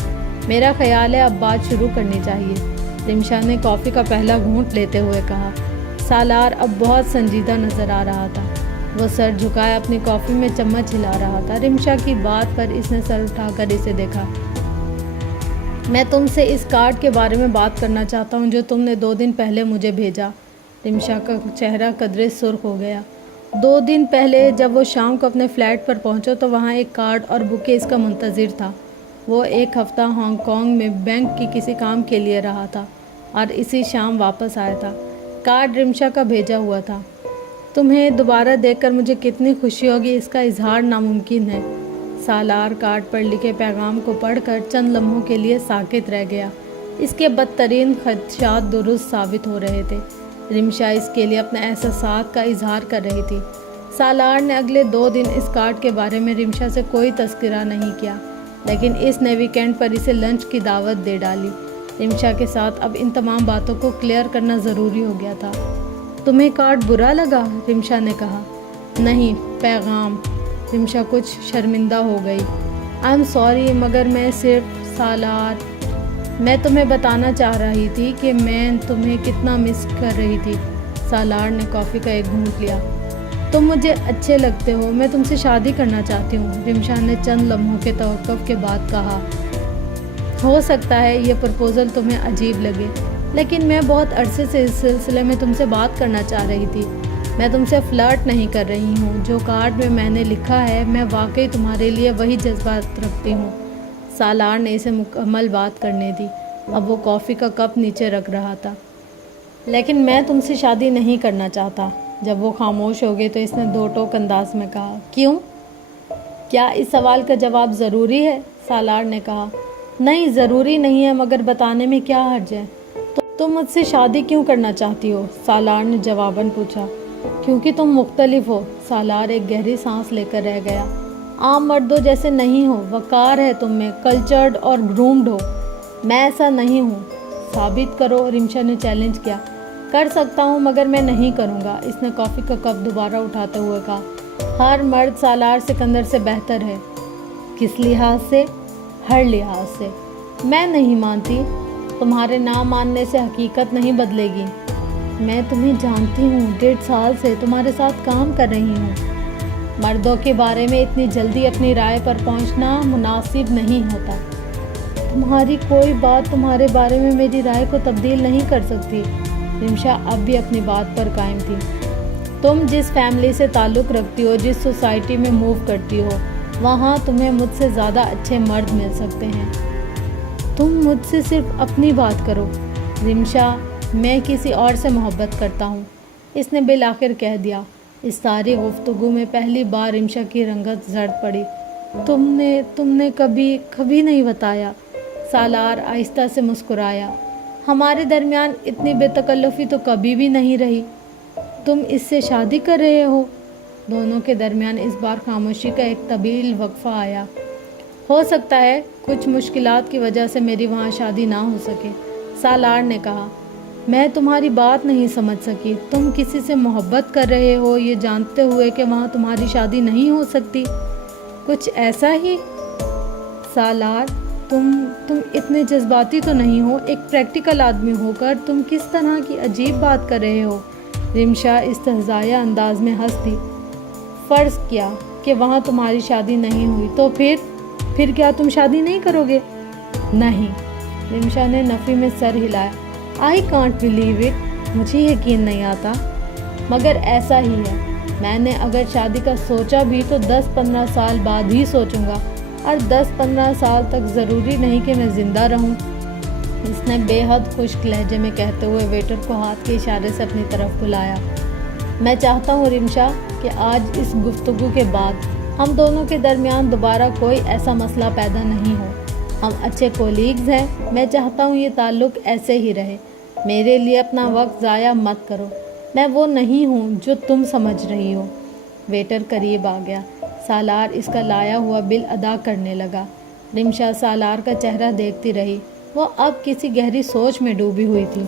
میرا خیال ہے اب بات شروع کرنی چاہیے، رمشا نے کافی کا پہلا گھونٹ لیتے ہوئے کہا۔ سالار اب بہت سنجیدہ نظر آ رہا تھا۔ وہ سر جھکائے اپنی کافی میں چمچ ہلا رہا تھا۔ رمشا کی بات پر اس نے سر اٹھا کر اسے دیکھا۔ میں تم سے اس کارڈ کے بارے میں بات کرنا چاہتا ہوں جو تم نے 2 دن پہلے مجھے بھیجا۔ رمشا کا چہرہ قدرے سرخ ہو گیا۔ 2 دن پہلے جب وہ شام کو اپنے فلیٹ پر پہنچا تو وہاں ایک کارڈ اور بوکے اس کا منتظر تھا۔ وہ 1 ہفتہ ہانگ کانگ میں بینک کی کسی کام کے لیے رہا تھا اور اسی شام واپس آیا تھا۔ کارڈ رمشا کا بھیجا ہوا تھا۔ تمہیں دوبارہ دیکھ کر مجھے کتنی خوشی ہوگی اس کا اظہار ناممکن ہے۔ سالار کارڈ پر لکھے پیغام کو پڑھ کر چند لمحوں کے لیے ساکت رہ گیا۔ اس کے بدترین خدشات درست ثابت ہو رہے تھے۔ رمشا اس کے لیے اپنے احساسات کا اظہار کر رہی تھی۔ سالار نے اگلے 2 دن اس کارڈ کے بارے میں رمشا سے کوئی تذکرہ نہیں کیا، لیکن اس نے ویکینڈ پر اسے لنچ کی دعوت دے ڈالی۔ رمشا کے ساتھ اب ان تمام باتوں کو کلیئر کرنا ضروری ہو گیا تھا۔ تمہیں کارڈ برا لگا؟ رمشا نے کہا۔ نہیں، پیغام۔ رمشا کچھ شرمندہ ہو گئی۔ آئی ایم سوری، مگر میں صرف سالار، میں تمہیں بتانا چاہ رہی تھی کہ میں تمہیں کتنا مس کر رہی تھی۔ سالار نے کافی کا ایک گھونٹ لیا۔ تم مجھے اچھے لگتے ہو، میں تم سے شادی کرنا چاہتی ہوں، رمشا نے چند لمحوں کے توقف کے بعد کہا۔ ہو سکتا ہے یہ پرپوزل تمہیں عجیب لگے، لیکن میں بہت عرصے سے اس سلسلے میں تم سے بات کرنا چاہ رہی تھی۔ میں تم سے فلرٹ نہیں کر رہی ہوں، جو کارڈ میں نے لکھا ہے میں واقعی تمہارے لیے وہی جذبات رکھتی ہوں۔ سالار نے اسے مکمل بات کرنے دی۔ اب وہ کافی کا کپ نیچے رکھ رہا تھا۔ لیکن میں تم سے شادی نہیں کرنا چاہتا۔ جب وہ خاموش ہو گئے تو اس نے 2 ٹوک انداز میں کہا۔ کیوں؟ کیا اس سوال کا جواب ضروری ہے؟ سالار نے کہا۔ نہیں، ضروری نہیں ہے، مگر بتانے میں کیا حرج ہے؟ تم مجھ سے شادی کیوں کرنا چاہتی ہو؟ سالار نے جواباً پوچھا۔ کیونکہ تم مختلف ہو۔ سالار ایک گہری سانس لے کر رہ گیا۔ عام مردوں جیسے نہیں ہو، وقار ہے تم میں، کلچرڈ اور گرومڈ ہو۔ میں ایسا نہیں ہوں۔ ثابت کرو، رمشا نے چیلنج کیا۔ کر سکتا ہوں، مگر میں نہیں کروں گا، اس نے کافی کا کپ دوبارہ اٹھاتے ہوئے کہا۔ ہر مرد سالار سکندر سے بہتر ہے۔ کس لحاظ سے؟ ہر لحاظ سے۔ میں نہیں مانتی۔ تمہارے نہ ماننے سے حقیقت نہیں بدلے گی۔ میں تمہیں جانتی ہوں، 1.5 سال سے تمہارے ساتھ کام کر رہی ہوں۔ مردوں کے بارے میں اتنی جلدی اپنی رائے پر پہنچنا مناسب نہیں ہوتا۔ تمہاری کوئی بات تمہارے بارے میں میری رائے کو تبدیل نہیں کر سکتی۔ رمشا اب بھی اپنی بات پر قائم تھی۔ تم جس فیملی سے تعلق رکھتی ہو، جس سوسائٹی میں موو کرتی ہو، وہاں تمہیں مجھ سے زیادہ اچھے مرد مل سکتے ہیں۔ تم مجھ سے صرف اپنی بات کرو۔ رمشا، میں کسی اور سے محبت کرتا ہوں، اس نے بالآخر کہہ دیا۔ اس ساری گفتگو میں پہلی بار رمشا کی رنگت زرد پڑی۔ تم نے کبھی نہیں بتایا۔ سالار آہستہ سے مسکرایا۔ ہمارے درمیان اتنی بے تکلفی تو کبھی بھی نہیں رہی۔ تم اس سے شادی کر رہے ہو؟ دونوں کے درمیان اس بار خاموشی کا ایک طویل وقفہ آیا۔ ہو سکتا ہے کچھ مشکلات کی وجہ سے میری وہاں شادی نہ ہو سکے، سالار نے کہا۔ میں تمہاری بات نہیں سمجھ سکی۔ تم کسی سے محبت کر رہے ہو یہ جانتے ہوئے کہ وہاں تمہاری شادی نہیں ہو سکتی؟ کچھ ایسا ہی؟ سالار، تم اتنے جذباتی تو نہیں ہو۔ ایک پریکٹیکل آدمی ہو کر تم کس طرح کی عجیب بات کر رہے ہو؟ رمشا استہزائیہ انداز میں ہنس دی۔ فرض کیا کہ وہاں تمہاری شادی نہیں ہوئی تو پھر کیا تم شادی نہیں کرو گے؟ نہیں، رمشا نے نفی میں سر ہلایا۔ I can't believe it، مجھے یقین نہیں آتا، مگر ایسا ہی ہے۔ میں نے اگر شادی کا سوچا بھی تو 10-15 سال بعد ہی سوچوں گا، اور 10-15 سال تک ضروری نہیں کہ میں زندہ رہوں، اس نے بے حد خشک لہجے میں کہتے ہوئے ویٹر کو ہاتھ کے اشارے سے اپنی طرف بلایا۔ میں چاہتا ہوں رمشا کہ آج اس گفتگو کے بعد ہم دونوں کے درمیان دوبارہ کوئی ایسا مسئلہ پیدا نہیں ہو۔ ہم اچھے کولیگز ہیں، میں چاہتا ہوں یہ تعلق ایسے ہی رہے۔ میرے لیے اپنا وقت ضائع مت کرو، میں وہ نہیں ہوں جو تم سمجھ رہی ہو۔ ویٹر قریب آ گیا۔ سالار اس کا لایا ہوا بل ادا کرنے لگا۔ رمشا سالار کا چہرہ دیکھتی رہی، وہ اب کسی گہری سوچ میں ڈوبی ہوئی تھی۔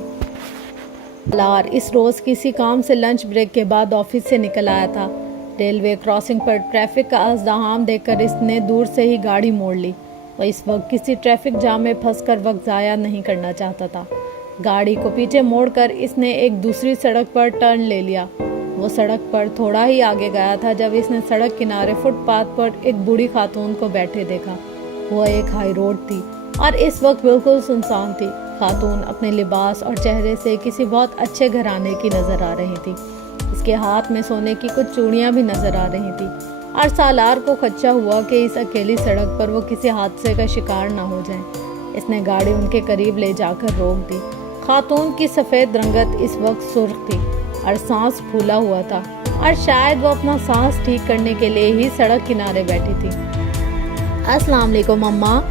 سالار اس روز کسی کام سے لنچ بریک کے بعد آفس سے نکل آیا تھا۔ ریلوے کراسنگ پر ٹریفک کا ازدحام دیکھ کر اس نے دور سے ہی گاڑی موڑ لی۔ وہ اس وقت کسی ٹریفک جام میں پھنس کر وقت ضائع نہیں کرنا چاہتا تھا۔ گاڑی کو پیچھے موڑ کر اس نے ایک دوسری سڑک پر ٹرن لے لیا۔ وہ سڑک پر تھوڑا ہی آگے گیا تھا جب اس نے سڑک کنارے فٹ پاتھ پر ایک بوڑھی خاتون کو بیٹھے دیکھا۔ وہ ایک ہائی روڈ تھی اور اس وقت بالکل سنسان تھی۔ خاتون اپنے لباس اور چہرے سے کسی بہت اچھے گھرانے کی نظر آ رہی تھی۔ اس کے ہاتھ میں سونے کی کچھ چوڑیاں بھی نظر آ رہی تھی اور سالار کو خدشہ ہوا کہ اس اکیلی سڑک پر وہ کسی حادثے کا شکار نہ ہو جائیں۔ اس نے گاڑی ان کے قریب لے جا کر روک دی۔ خاتون کی سفید رنگت اس وقت سرخ تھی اور سانس پھولا ہوا تھا اور شاید وہ اپنا سانس ٹھیک کرنے کے لیے ہی سڑک کنارے بیٹھی تھی۔ السلام علیکم اماں،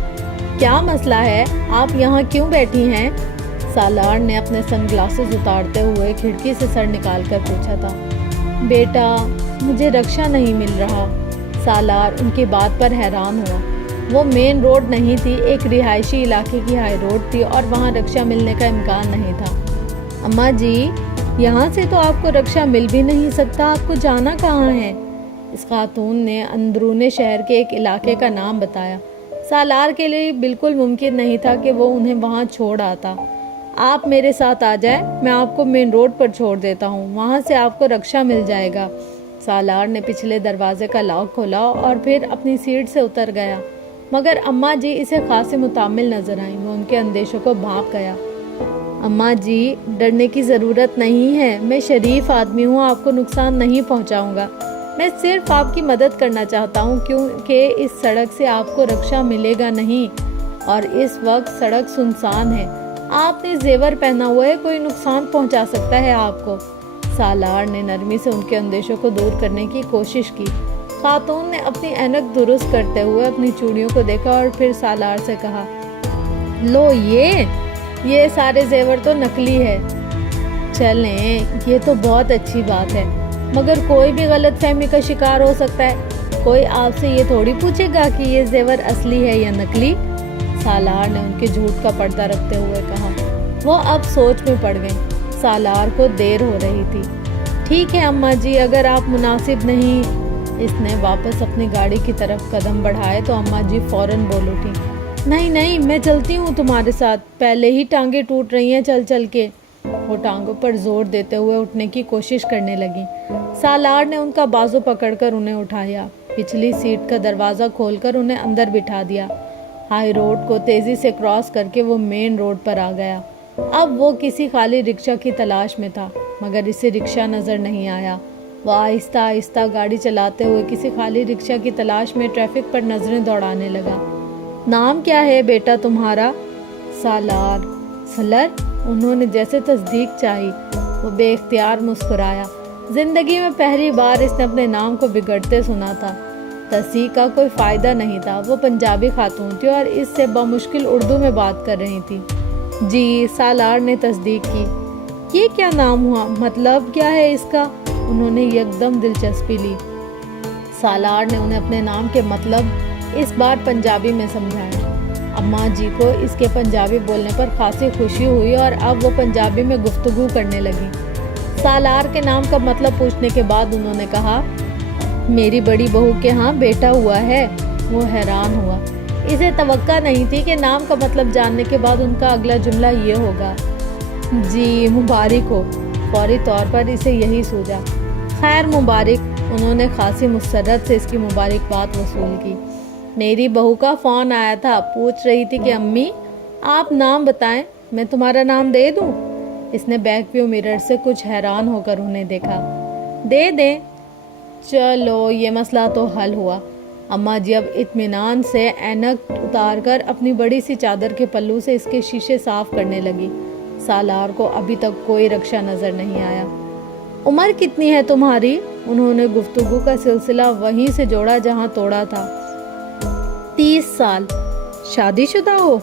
کیا مسئلہ ہے؟ آپ یہاں کیوں بیٹھی ہیں؟ سالار نے اپنے سن گلاسز اتارتے ہوئے کھڑکی سے سر نکال کر پوچھا تھا۔ بیٹا، مجھے رکشا نہیں مل رہا۔ سالار ان کی بات پر حیران ہوا۔ وہ مین روڈ نہیں تھی، ایک رہائشی علاقے کی ہائی روڈ تھی اور وہاں رکشا ملنے کا امکان نہیں تھا۔ اماں جی، یہاں سے تو آپ کو رکشا مل بھی نہیں سکتا، آپ کو جانا کہاں ہے؟ اس خاتون نے اندرون شہر کے ایک علاقے کا نام بتایا۔ سالار کے لیے بالکل ممکن نہیں تھا کہ وہ انہیں وہاں چھوڑ آتا۔ آپ میرے ساتھ آ جائیں، میں آپ کو مین روڈ پر چھوڑ دیتا ہوں، وہاں سے آپ کو رکشا مل جائے گا۔ سالار نے پچھلے دروازے کا لاک کھولا اور پھر اپنی سیٹ سے اتر گیا، مگر اماں جی اسے خاصی متحمل نظر آئیں۔ وہ ان کے اندیشوں کو بھانپ گیا۔ اماں جی، ڈرنے کی ضرورت نہیں ہے، میں شریف آدمی ہوں، آپ کو نقصان نہیں پہنچاؤں گا۔ میں صرف آپ کی مدد کرنا چاہتا ہوں کیونکہ اس سڑک سے آپ کو رکشا ملے گا نہیں اور اس وقت سڑک سنسان ہے۔ آپ نے زیور پہنا ہوا ہے، کوئی نقصان پہنچا سکتا ہے آپ کو۔ سالار نے نرمی سے ان کے اندیشوں کو دور کرنے کی کوشش کی۔ خاتون نے اپنی اینک درست کرتے ہوئے اپنی چوڑیوں کو دیکھا اور پھر سالار سے کہا، لو یہ سارے زیور تو نکلی ہے۔ چلیں، یہ تو بہت اچھی بات ہے، مگر کوئی بھی غلط فہمی کا شکار ہو سکتا ہے۔ کوئی آپ سے یہ تھوڑی پوچھے گا کہ یہ زیور اصلی ہے یا نکلی۔ سالار نے ان کے جھوٹ کا پردہ رکھتے ہوئے کہا۔ وہ اب سوچ میں پڑ گئیں۔ سالار کو دیر ہو رہی تھی۔ ٹھیک ہے اماں جی، اگر آپ مناسب نہیں۔ اس نے واپس اپنی گاڑی کی طرف قدم بڑھائے تو اماں جی فوراً بول اٹھی، نہیں، میں چلتی ہوں تمہارے ساتھ، پہلے ہی ٹانگیں ٹوٹ رہی ہیں چل کے۔ وہ ٹانگوں پر زور دیتے ہوئے اٹھنے کی کوشش کرنے لگی۔ سالار نے ان کا بازو پکڑ کر انہیں اٹھایا، پچھلی سیٹ کا دروازہ کھول کر انہیں اندر بٹھا دیا۔ ہائی روڈ کو تیزی سے کراس کر کے وہ مین روڈ پر آ گیا۔ اب وہ کسی خالی رکشا کی تلاش میں تھا، مگر اسے رکشا نظر نہیں آیا۔ وہ آہستہ آہستہ گاڑی چلاتے ہوئے کسی خالی رکشا کی تلاش میں ٹریفک پر نظریں دوڑانے لگا۔ نام کیا ہے بیٹا تمہارا؟ سالار۔ سلر؟ انہوں نے جیسے تصدیق چاہی۔ وہ بے اختیار مسکرایا۔ زندگی میں پہلی بار اس نے اپنے نام کو بگڑتے سنا تھا۔ تصحیح کا کوئی فائدہ نہیں تھا، وہ پنجابی خاتون تھی اور اس سے بمشکل اردو میں بات کر رہی تھی۔ جی، سالار نے تصدیق کی۔ یہ کیا نام ہوا؟ مطلب کیا ہے اس کا؟ انہوں نے یکدم دلچسپی لی۔ سالار نے انہیں اپنے نام کے مطلب اس بار پنجابی میں سمجھایا۔ اماں جی کو اس کے پنجابی بولنے پر خاصی خوشی ہوئی اور اب وہ پنجابی میں گفتگو کرنے لگی۔ سالار کے نام کا مطلب پوچھنے کے بعد انہوں نے کہا، میری بڑی بہو کے ہاں بیٹا ہوا ہے۔ وہ حیران ہوا۔ اسے توقع نہیں تھی کہ نام کا مطلب جاننے کے بعد ان کا اگلا جملہ یہ ہوگا، جی مبارک ہو۔ فوری طور پر اسے یہی سوجا۔ خیر مبارک۔ انہوں نے خاصی مسرت سے اس کی مبارکباد وصول کی۔ میری بہو کا فون آیا تھا، پوچھ رہی تھی کہ امی آپ نام بتائیں، میں تمہارا نام دے دوں؟ اس نے بیک ویو مرر سے کچھ حیران ہو کر انہیں دیکھا۔ دے دیں۔ چلو، یہ مسئلہ تو حل ہوا۔ اماں جی اب اطمینان سے اینک اتار کر اپنی بڑی سی چادر کے پلو سے اس کے شیشے صاف کرنے لگی۔ سالار کو ابھی تک کوئی رکشا نظر نہیں آیا۔ عمر کتنی ہے تمہاری؟ انہوں نے گفتگو کا سلسلہ وہیں سے جوڑا جہاں توڑا تھا۔ 30 سال۔ شادی شدہ ہو؟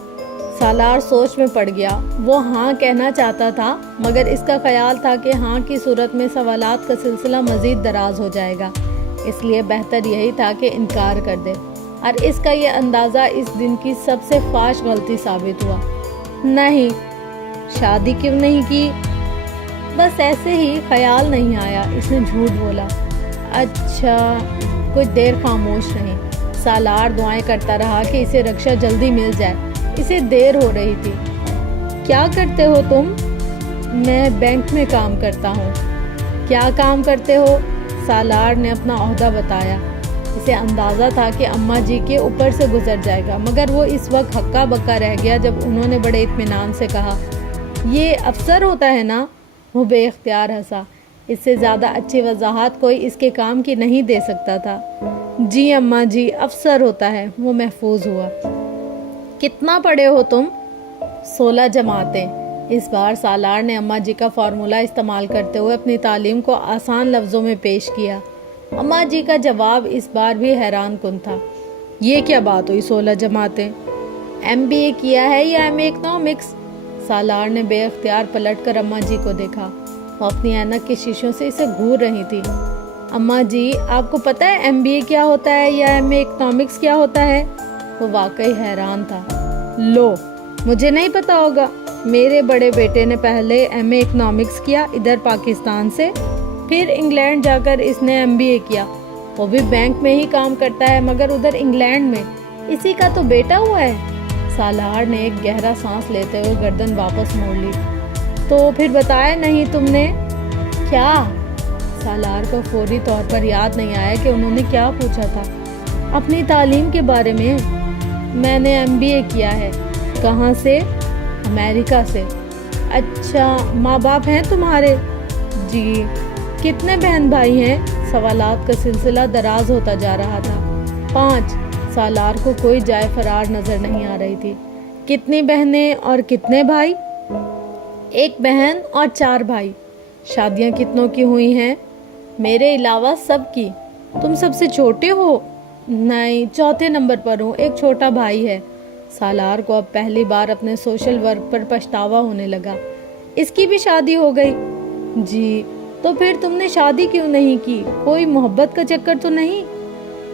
سالار سوچ میں پڑ گیا۔ وہ ہاں کہنا چاہتا تھا مگر اس کا خیال تھا کہ ہاں کی صورت میں سوالات کا سلسلہ مزید دراز ہو جائے گا، اس لیے بہتر یہی تھا کہ انکار کر دے، اور اس کا یہ اندازہ اس دن کی سب سے فاش غلطی ثابت ہوا۔ نہیں۔ شادی کیوں نہیں کی؟ بس ایسے ہی، خیال نہیں آیا، اس نے جھوٹ بولا۔ اچھا۔ کچھ دیر خاموش رہی۔ سالار دعائیں کرتا رہا کہ اسے رکشہ جلدی مل جائے، اسے دیر ہو رہی تھی۔ کیا کرتے ہو تم؟ میں بینک میں کام کرتا ہوں۔ کیا کام کرتے ہو؟ سالار نے اپنا عہدہ بتایا۔ اسے اندازہ تھا کہ اماں جی کے اوپر سے گزر جائے گا، مگر وہ اس وقت ہکا بکا رہ گیا جب انہوں نے بڑے اطمینان سے کہا، یہ افسر ہوتا ہے نا؟ وہ بے اختیار ہنسا۔ اس سے زیادہ اچھی وضاحت کوئی اس کے کام کی نہیں دے سکتا تھا۔ جی اماں جی، افسر ہوتا ہے۔ وہ محفوظ ہوا۔ کتنا پڑھے ہو تم؟ 16 جماعتیں۔ اس بار سالار نے اماں جی کا فارمولہ استعمال کرتے ہوئے اپنی تعلیم کو آسان لفظوں میں پیش کیا۔ اماں جی کا جواب اس بار بھی حیران کن تھا۔ یہ کیا بات ہوئی 16 جماعتیں؟ MBA کیا ہے یا MA اکنامکس؟ سالار نے بے اختیار پلٹ کر اماں جی کو دیکھا۔ وہ اپنی اینک کے شیشوں سے اسے گھور رہی تھی۔ اماں جی، آپ کو پتہ ہے MBA کیا ہوتا ہے یا MA اکنامکس کیا ہوتا ہے؟ وہ واقعی حیران تھا۔ لو، مجھے نہیں پتا ہوگا۔ میرے بڑے بیٹے نے پہلے MA اکنامکس کیا ادھر پاکستان سے، پھر انگلینڈ جا کر اس نے MBA کیا۔ وہ بھی بینک میں ہی کام کرتا ہے مگر ادھر انگلینڈ میں۔ اسی کا تو بیٹا ہوا ہے۔ سالار نے ایک گہرا سانس لیتے ہوئے گردن واپس موڑ لی۔ تو پھر بتایا نہیں تم نے؟ کیا؟ سالار کو فوری طور پر یاد نہیں آیا کہ انہوں نے کیا پوچھا تھا۔ اپنی تعلیم کے بارے میں۔ میں نے MBA کیا ہے۔ کہاں سے؟ امریکہ سے۔ اچھا، ماں باپ ہیں تمہارے؟ جی۔ کتنے بہن بھائی ہیں؟ سوالات کا سلسلہ دراز ہوتا جا رہا تھا۔ 5۔ سالار کو کوئی جائے فرار نظر نہیں آ رہی تھی۔ کتنی بہنیں اور کتنے بھائی؟ 1 بہن اور 4 بھائی۔ شادیاں کتنوں کی ہوئی ہیں؟ میرے علاوہ سب کی۔ تم سب سے چھوٹے ہو؟ نہیں، 4تھے نمبر پر ہوں، ایک چھوٹا بھائی ہے۔ سالار کو اب پہلی بار اپنے سوشل ورک پر پچھتاوا ہونے لگا۔ اس کی بھی شادی ہو گئی؟ جی۔ تو پھر تم نے شادی کیوں نہیں کی؟ کوئی محبت کا چکر تو نہیں؟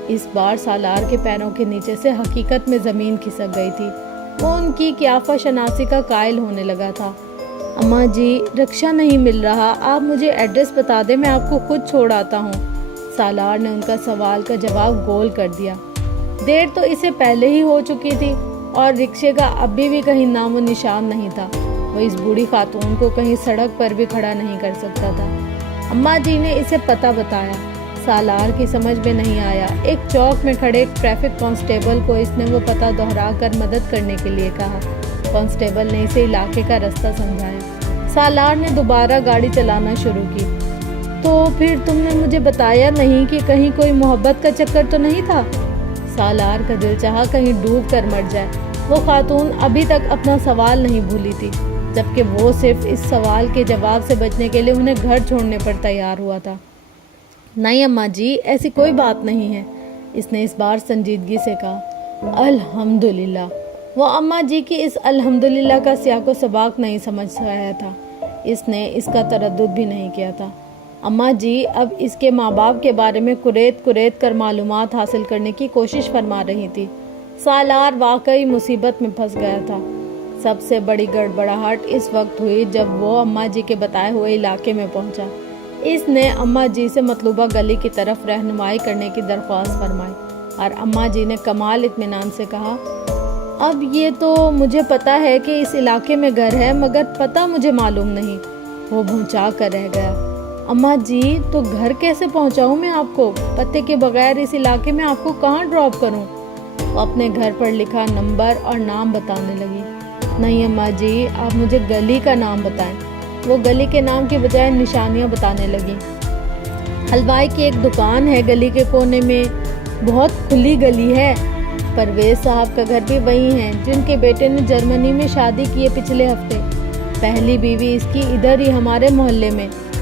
اس بار سالار کے پیروں کے نیچے سے حقیقت میں زمین کھسک گئی تھی۔ وہ ان کی قیافہ شناسی کا قائل ہونے لگا تھا۔ اماں جی، رکشہ نہیں مل رہا، آپ مجھے ایڈریس بتا دیں، میں آپ کو خود چھوڑ آتا ہوں۔ سالار نے ان کا سوال کا جواب گول کر دیا۔ دیر تو اسے پہلے ہی ہو چکی تھی اور رکشے کا ابھی بھی کہیں نام و نشان نہیں تھا۔ وہ اس بوڑھی خاتون کو کہیں سڑک پر بھی کھڑا نہیں کر سکتا تھا۔ اماں جی نے اسے پتہ بتایا۔ سالار کی سمجھ میں نہیں آیا۔ ایک چوک میں کھڑے ٹریفک کانسٹیبل کو اس نے وہ پتہ دہرا کر مدد کرنے کے لیے کہا۔ کانسٹیبل نے اسے علاقے کا رستہ سمجھایا۔ سالار نے دوبارہ گاڑی چلانا شروع کی۔ تو پھر تم نے مجھے بتایا نہیں کہ کہیں کوئی محبت کا چکر تو نہیں تھا؟ سالار کا دل چاہا کہیں ڈوب کر مر جائے۔ وہ خاتون ابھی تک اپنا سوال نہیں بھولی تھی، جبکہ وہ صرف اس سوال کے جواب سے بچنے کے لیے انہیں گھر چھوڑنے پر تیار ہوا تھا۔ نہیں اماں جی، ایسی کوئی بات نہیں ہے، اس نے اس بار سنجیدگی سے کہا۔ الحمدللہ۔ وہ اماں جی کی اس الحمدللہ کا سیاق و سباق نہیں سمجھ سکا تھا۔ اس نے اس کا تردد بھی نہیں کیا تھا۔ اماں جی اب اس کے ماں باپ کے بارے میں کریت کر معلومات حاصل کرنے کی کوشش فرما رہی تھی۔ سالار واقعی مصیبت میں پھنس گیا تھا۔ سب سے بڑی گڑبڑاہٹ اس وقت ہوئی جب وہ اماں جی کے بتائے ہوئے علاقے میں پہنچا۔ اس نے اماں جی سے مطلوبہ گلی کی طرف رہنمائی کرنے کی درخواست فرمائی اور اماں جی نے کمال اطمینان سے کہا، اب یہ تو مجھے پتا ہے کہ اس علاقے میں گھر ہے مگر پتہ مجھے معلوم نہیں۔ وہ بھونچا کر رہ گیا۔ اماں جی، تو گھر کیسے پہنچاؤں میں آپ کو؟ پتے کے بغیر اس علاقے میں آپ کو کہاں ڈراپ کروں؟ وہ اپنے گھر پر لکھا نمبر اور نام بتانے لگی۔ نہیں اماں جی، آپ مجھے گلی کا نام بتائیں۔ وہ گلی کے نام کی بجائے نشانیاں بتانے لگی۔ حلوائی کی ایک دکان ہے گلی کے کونے میں، بہت کھلی گلی ہے۔ پرویز صاحب کا گھر بھی وہی ہے، جن کے بیٹے نے جرمنی میں شادی کی ہے پچھلے ہفتے۔ پہلی بیوی اس کی ادھر ہی ہمارے محلے میں۔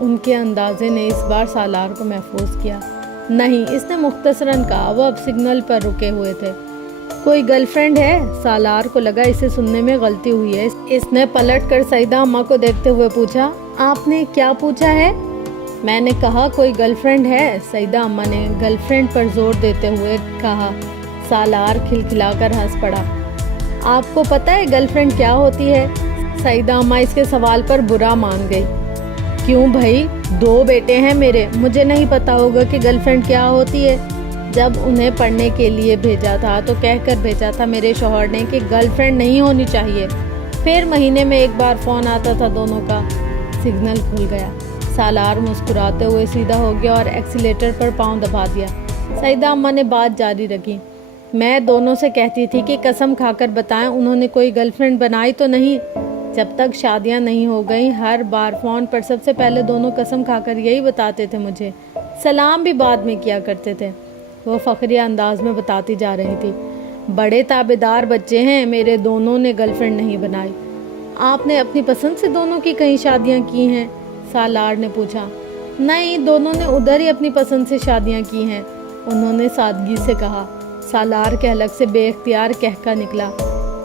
ان کے اندازے نے اس بار سالار کو محفوظ کیا۔ نہیں، اس نے مختصراً کہا۔ وہ اب سگنل پر رکے ہوئے تھے۔ کوئی گرل فرینڈ ہے؟ سالار کو لگا اسے سننے میں غلطی ہوئی ہے۔ اس نے پلٹ کر سعیدہ اماں کو دیکھتے ہوئے پوچھا، آپ نے کیا پوچھا ہے؟ میں نے کہا کوئی گرل فرینڈ ہے؟ سعیدہ اماں نے گرل فرینڈ پر زور دیتے ہوئے کہا۔ سالار کھلکھلا کر ہنس پڑا۔ آپ کو پتہ ہے گرل فرینڈ کیا ہوتی ہے؟ سعیدہ اماں اس کے سوال پر برا مان گئی۔ کیوں بھائی، 2 بیٹے ہیں میرے، مجھے نہیں پتا ہوگا کہ گرل فرینڈ کیا ہوتی ہے؟ جب انہیں پڑھنے کے لیے بھیجا تھا تو کہہ کر بھیجا تھا میرے شوہر نے کہ گرل فرینڈ نہیں ہونی چاہیے۔ پھر مہینے میں 1 بار فون آتا تھا دونوں کا۔ سگنل کھل گیا۔ سالار مسکراتے ہوئے سیدھا ہو گیا اور ایکسیلیٹر پر پاؤں دبا دیا۔ سعیدہ اماں نے بات جاری رکھی۔ میں دونوں سے کہتی تھی کہ قسم کھا کر بتائیں انہوں نے کوئی گرل فرینڈ بنائی تو نہیں۔ جب تک شادیاں نہیں ہو گئیں ہر بار فون پر سب سے پہلے دونوں قسم کھا کر یہی بتاتے تھے مجھے۔ سلام بھی بعد میں کیا کرتے تھے۔ وہ فخریہ انداز میں بتاتی جا رہی تھی۔ بڑے تابعدار بچے ہیں میرے، دونوں نے گرل فرینڈ نہیں بنائی۔ آپ نے اپنی پسند سے دونوں کی کہیں شادیاں کی ہیں؟ سالار نے پوچھا۔ نہیں، دونوں نے ادھر ہی اپنی پسند سے شادیاں کی ہیں، انہوں نے سادگی سے کہا۔ سالار کے حلق سے بے اختیار کہکا نکلا۔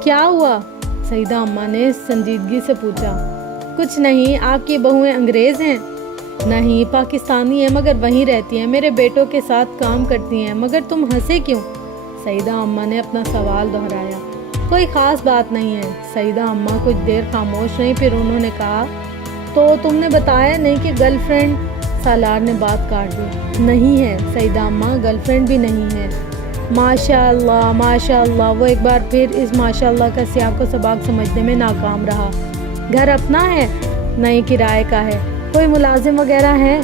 کیا ہوا؟ سعیدہ اماں نے سنجیدگی سے پوچھا۔ کچھ نہیں، آپ کی بہویں انگریز ہیں؟ نہیں، پاکستانی ہیں مگر وہیں رہتی ہیں، میرے بیٹوں کے ساتھ کام کرتی ہیں۔ مگر تم ہنسے کیوں؟ سعیدہ اماں نے اپنا سوال دہرایا۔ کوئی خاص بات نہیں ہے۔ سعیدہ اماں کچھ دیر خاموش رہیں، پھر انہوں نے کہا، تو تم نے بتایا نہیں کہ گرل فرینڈ؟ سالار نے بات کاٹ دی۔ نہیں ہے سعیدہ اماں، گرل فرینڈ بھی نہیں ہے۔ ماشاء اللہ ماشاء اللہ۔ وہ ایک بار پھر اس ماشاء اللہ کا سیاق و سباق سمجھنے میں ناکام رہا۔ گھر اپنا ہے؟ نہیں، کرائے کا ہے۔ کوئی ملازم وغیرہ ہے؟